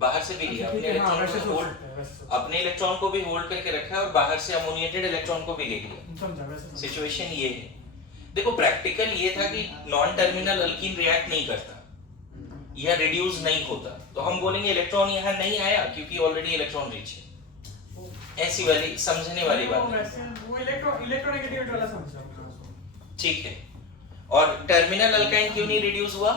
बाहर से भी लिया, अच्छा, अपने ठीक है, हाँ, इलेक्ट्रॉन वैसे को सोच होल्ड, सकते हैं, वैसे सोच अपने इलेक्ट्रॉन को भी होल्ड करके रखा है और बाहर से अमोनिएटेड इलेक्ट्रॉन को भी ले लिया। समझा, वैसे समझा। सिचुएशन ये है। देखो प्रैक्टिकल ये था कि नॉन टर्मिनल अल्कीन रिएक्ट नहीं करता, यह रिड्यूस नहीं होता, तो हम बोलेंगे इलेक्ट्रॉन यहाँ नहीं आया क्योंकि ऑलरेडी इलेक्ट्रॉन रिच है। ऐसी वाली समझने वाली बात है। वैसे वो इलेक्ट्रोनेगेटिविटी वाला समझा। ठीक है। और टर्मिनल अल्काइन क्यों नहीं रिड्यूस हुआ?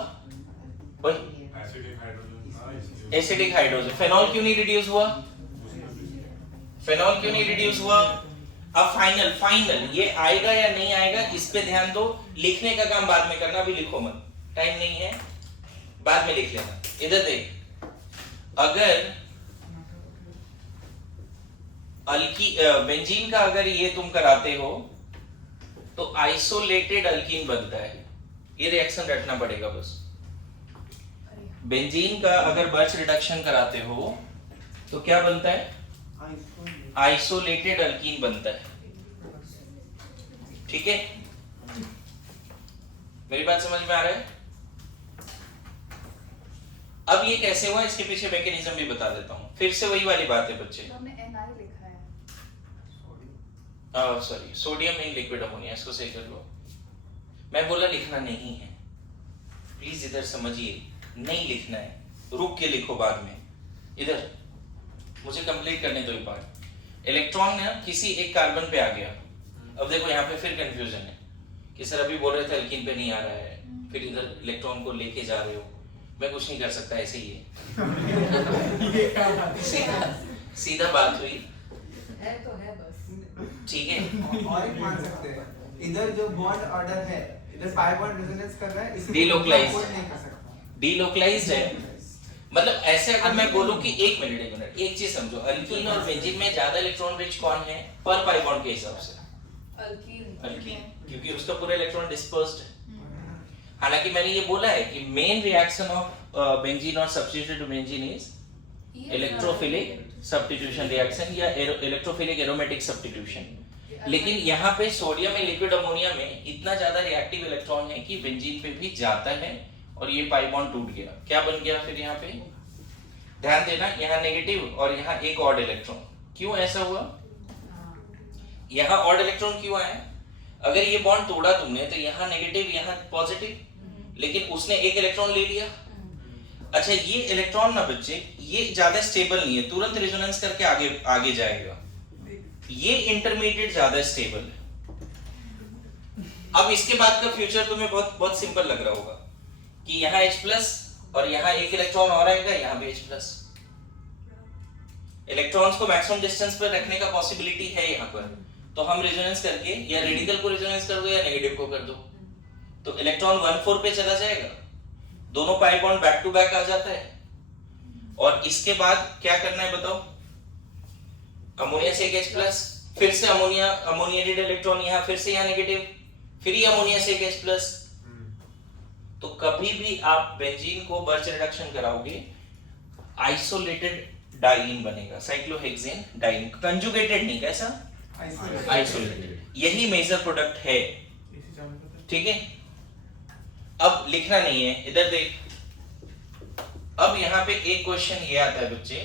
वही एसिडिक हाइड्रोजन था इसलिए एसिडिक हाइड्रोजन। फेनॉल क्यों नहीं रिड्यूस हुआ? फेनॉल क्यों नहीं रिड्यूस हुआ? अब फाइनल ये आएगा या नहीं आएगा इस पे ध्यान दो। लिखने का काम बाद में करना, अभी लिखो मत, टाइम नहीं है, बाद में लिख लेना। इधर देख, अगर बेंजीन का अगर ये तुम कराते हो तो आइसोलेटेड अल्कीन बनता है। ये रिएक्शन रटना पड़ेगा बस। बेंजीन का अगर बर्च रिडक्शन कराते हो तो क्या बनता है? आइसोलेटेड अल्कीन बनता है। ठीक है, मेरी बात समझ में आ रहा है? अब ये कैसे हुआ इसके पीछे मैकेनिज्म भी बता देता हूं। फिर से वही वाली बात है बच्चे, हमने NI लिखा है। Sorry, sodium in liquid ammonia, इसको सही कर लो। मैं बोला लिखना नहीं है, प्लीज इधर समझिए, नहीं लिखना है, रुक के लिखो बाद में। इधर मुझे कंप्लीट करने दो ये पार्ट। इलेक्ट्रॉन ना किसी एक कार्बन पे आ गया। अब देखो यहाँ पे फिर कंफ्यूजन है कि सर अभी बोल रहे थे अल्कीन पे नहीं आ रहा है, फिर इधर इलेक्ट्रॉन को लेके जा रहे हो। मैं कुछ नहीं कर सकता, ऐसे ही है। सीधा बात हुई, है तो है बस। ठीक है। और एक मान सकते हैं, इधर जो बॉन्ड ऑर्डर है, इधर पाई बॉन्ड रेजोनेंस कर रहा है, इसलिए Delocalized। कोई नहीं कर सकता। डीलोकलाइज्ड है, मतलब ऐसे अगर मैं बोलूं कि एक मिनट एक चीज समझो, अल्कीन और बेंजीन में ज्यादा इलेक्ट्रॉन रिच कौन है पर पाई बॉन्ड के हिसाब से? अल्कीन, क्योंकि उसका पूरा इलेक्ट्रॉन डिस्पर्स्ड है। हालांकि मैंने ये बोला है कि मेन रिएक्शन ऑफ बेंजीन और substituted benzene is electrophilic substitution reaction या इलेक्ट्रोफिलिक एरोमेटिक सब्स्टिट्यूशन। लेकिन यहाँ पे सोडियम इन लिक्विड अमोनिया में इतना ज्यादा रिएक्टिव इलेक्ट्रॉन है कि बेंजीन पे भी जाता है और ये पाई बॉन्ड टूट गया। क्या बन गया फिर यहाँ पे? ध्यान देना, यहाँ नेगेटिव और यहाँ एक ऑड इलेक्ट्रॉन। क्यों ऐसा हुआ? यहाँ ऑड इलेक्ट्रॉन क्यों आया? अगर ये बॉन्ड तोड़ा तुमने तो यहाँ नेगेटिव यहाँ पॉजिटिव, लेकिन उसने एक इलेक्ट्रॉन ले लिया। अच्छा, ये इलेक्ट्रॉन ना बच्चे, ये ज्यादा स्टेबल नहीं है, तुरंत रेजोनेंस करके आगे जाएगा। ये इंटरमीडिएट ज्यादा स्टेबल है। अब इसके बाद का फ्यूचर तुम्हें बहुत बहुत सिंपल लग रहा होगा कि यहाँ H+ और यहाँ एक इलेक्ट्रॉन और आएगा, यहाँ भी H+। इलेक्ट्रॉन्स को मैक्सिमम डिस्टेंस पर रखने का पॉसिबिलिटी है यहाँ पर, तो हम रेजोनेंस करके या रेडिकल को रेजोनेंस कर दो या नेगेटिव को कर दो, तो इलेक्ट्रॉन 1,4 पे चला जाएगा, दोनों pi bond back to back आ जाता है। और इसके बाद क्या करना है बताओ? अमोनिया से एक H+, फिर से अमोनिएटेड इलेक्ट्रॉन यहाँ, फिर से यहाँ नेगेटिव, फिर ही अमोनिया से एक H+। तो कभी भी आप बेंजीन को बर्च रिडक्शन कराओगे, आइसोलेटेड डाइईन बनेगा, साइक्लोहेक्सेन डाइईन, कंजुगेटेड नहीं, कैसा? आइसोलेटेड। यही मेजर प्रोडक्ट है, ठीक है। अब लिखना नहीं है, इधर देख। अब यहाँ पे एक क्वेश्चन ये आता है बच्चे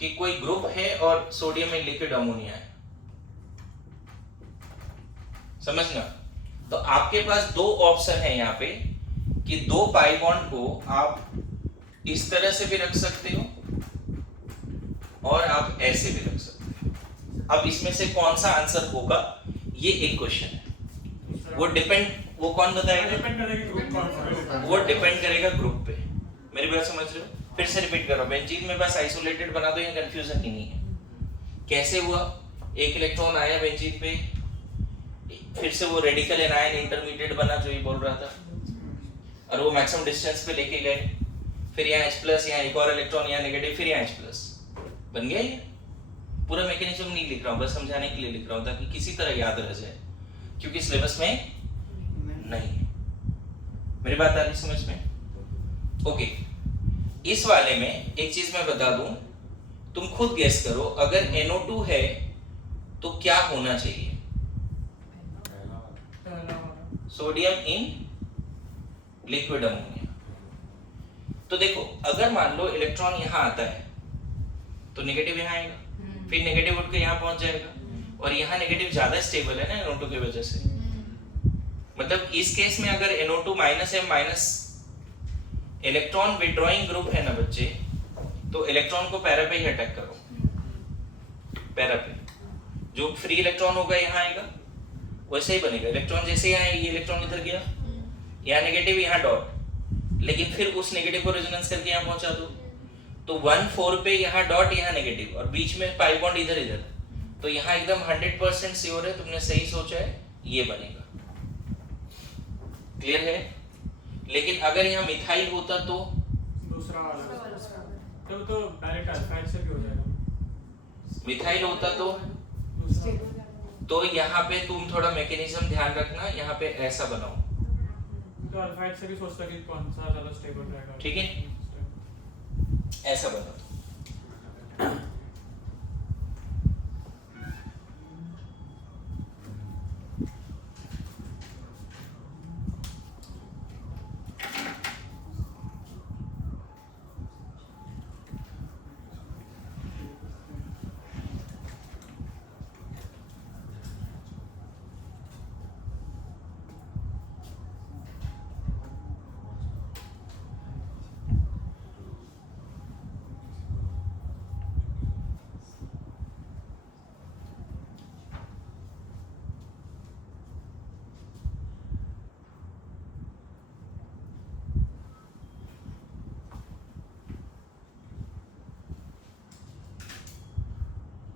कि कोई ग्रुप है और सोडियम में लिक्विड अमोनिया है, समझना। तो आपके पास दो ऑप्शन है यहाँ पे कि दो पाई बॉन्ड को आप इस तरह से भी रख सकते हो और आप ऐसे भी रख सकते हो। अब इसमें से कौन सा आंसर होगा, ये एक क्वेश्चन है। वो कौन बताएगा? वो डिपेंड करेगा ग्रुप पे। मेरी बात समझ रहे हो? फिर से रिपीट करो, बेंजीन में बस आइसोलेटेड बना दो, ये कंफ्यूजन ही नहीं है। कैसे हुआ? एक इलेक्ट्रॉन आया बेंजीन पे, फिर से वो रेडिकल एनायन इंटरमीडिएट बना जो ये बोल रहा था, और वो मैक्सिमम डिस्टेंस पे लेके गए, फिर यहाँ H+, यहाँ एक और इलेक्ट्रॉन, यहाँ नेगेटिव, फिर यहाँ H+, बन गया ये। पूरा मैकेनिज्म नहीं लिख रहा हूँ, बस समझाने के लिए लिख रहा हूँ ताकि किसी तरह याद रह जाए, क्योंकि सिलेबस में नहीं है। मेरी बात आ रही समझ में? ओके। इस वाले में एक चीज मैं बता दूं, तुम खुद गेस करो, अगर NO2 है तो क्या होना चाहिए? Sodium in liquid ammonia. तो देखो, अगर मान लो इलेक्ट्रॉन यहां आता है तो नेगेटिव यहां आएगा, फिर नेगेटिव उठ के यहां पहुंच जाएगा, और यहां नेगेटिव ज्यादा स्टेबल है ना NO2 की वजह से। मतलब इस केस में अगर NO2 -M- electron withdrawing group है ना बच्चे, तो इलेक्ट्रॉन को पैरा पे ही अटैक करो, पैरा पे। जो फ्री इलेक्ट्रॉन होगा यहाँ आएगा, वैसे ही बनेगा। इलेक्ट्रॉन जैसे यहाँ ये इलेक्ट्रॉन इधर गया, यहाँ नेगेटिव, यहाँ डॉट, लेकिन फिर उस नेगेटिव को रेजोनेंस करके यहाँ पहुंचा दो, तो 1,4 पे यहाँ डॉट यहाँ नेगेटिव और बीच में पाई बॉन्ड इधर इधर, तो यहाँ एकदम 100% श्योर है, तुमने सही सोचा है, ये बनेगा। क्लियर है? लेकिन अगर यहाँ मिथाइल होता तो दूसरा वाला तो डायरेक्ट अल्फा से भी हो जाएगा। मिथाइल होता तो दूसरा तो यहाँ पे तुम थोड़ा मैकेनिज्म ध्यान रखना, यहाँ पे ऐसा बनाओ, तो अल्फा से भी सोचता कि कौन सा ज्यादा स्टेबल रहेगा। ठीक है? ऐसा बनाओ।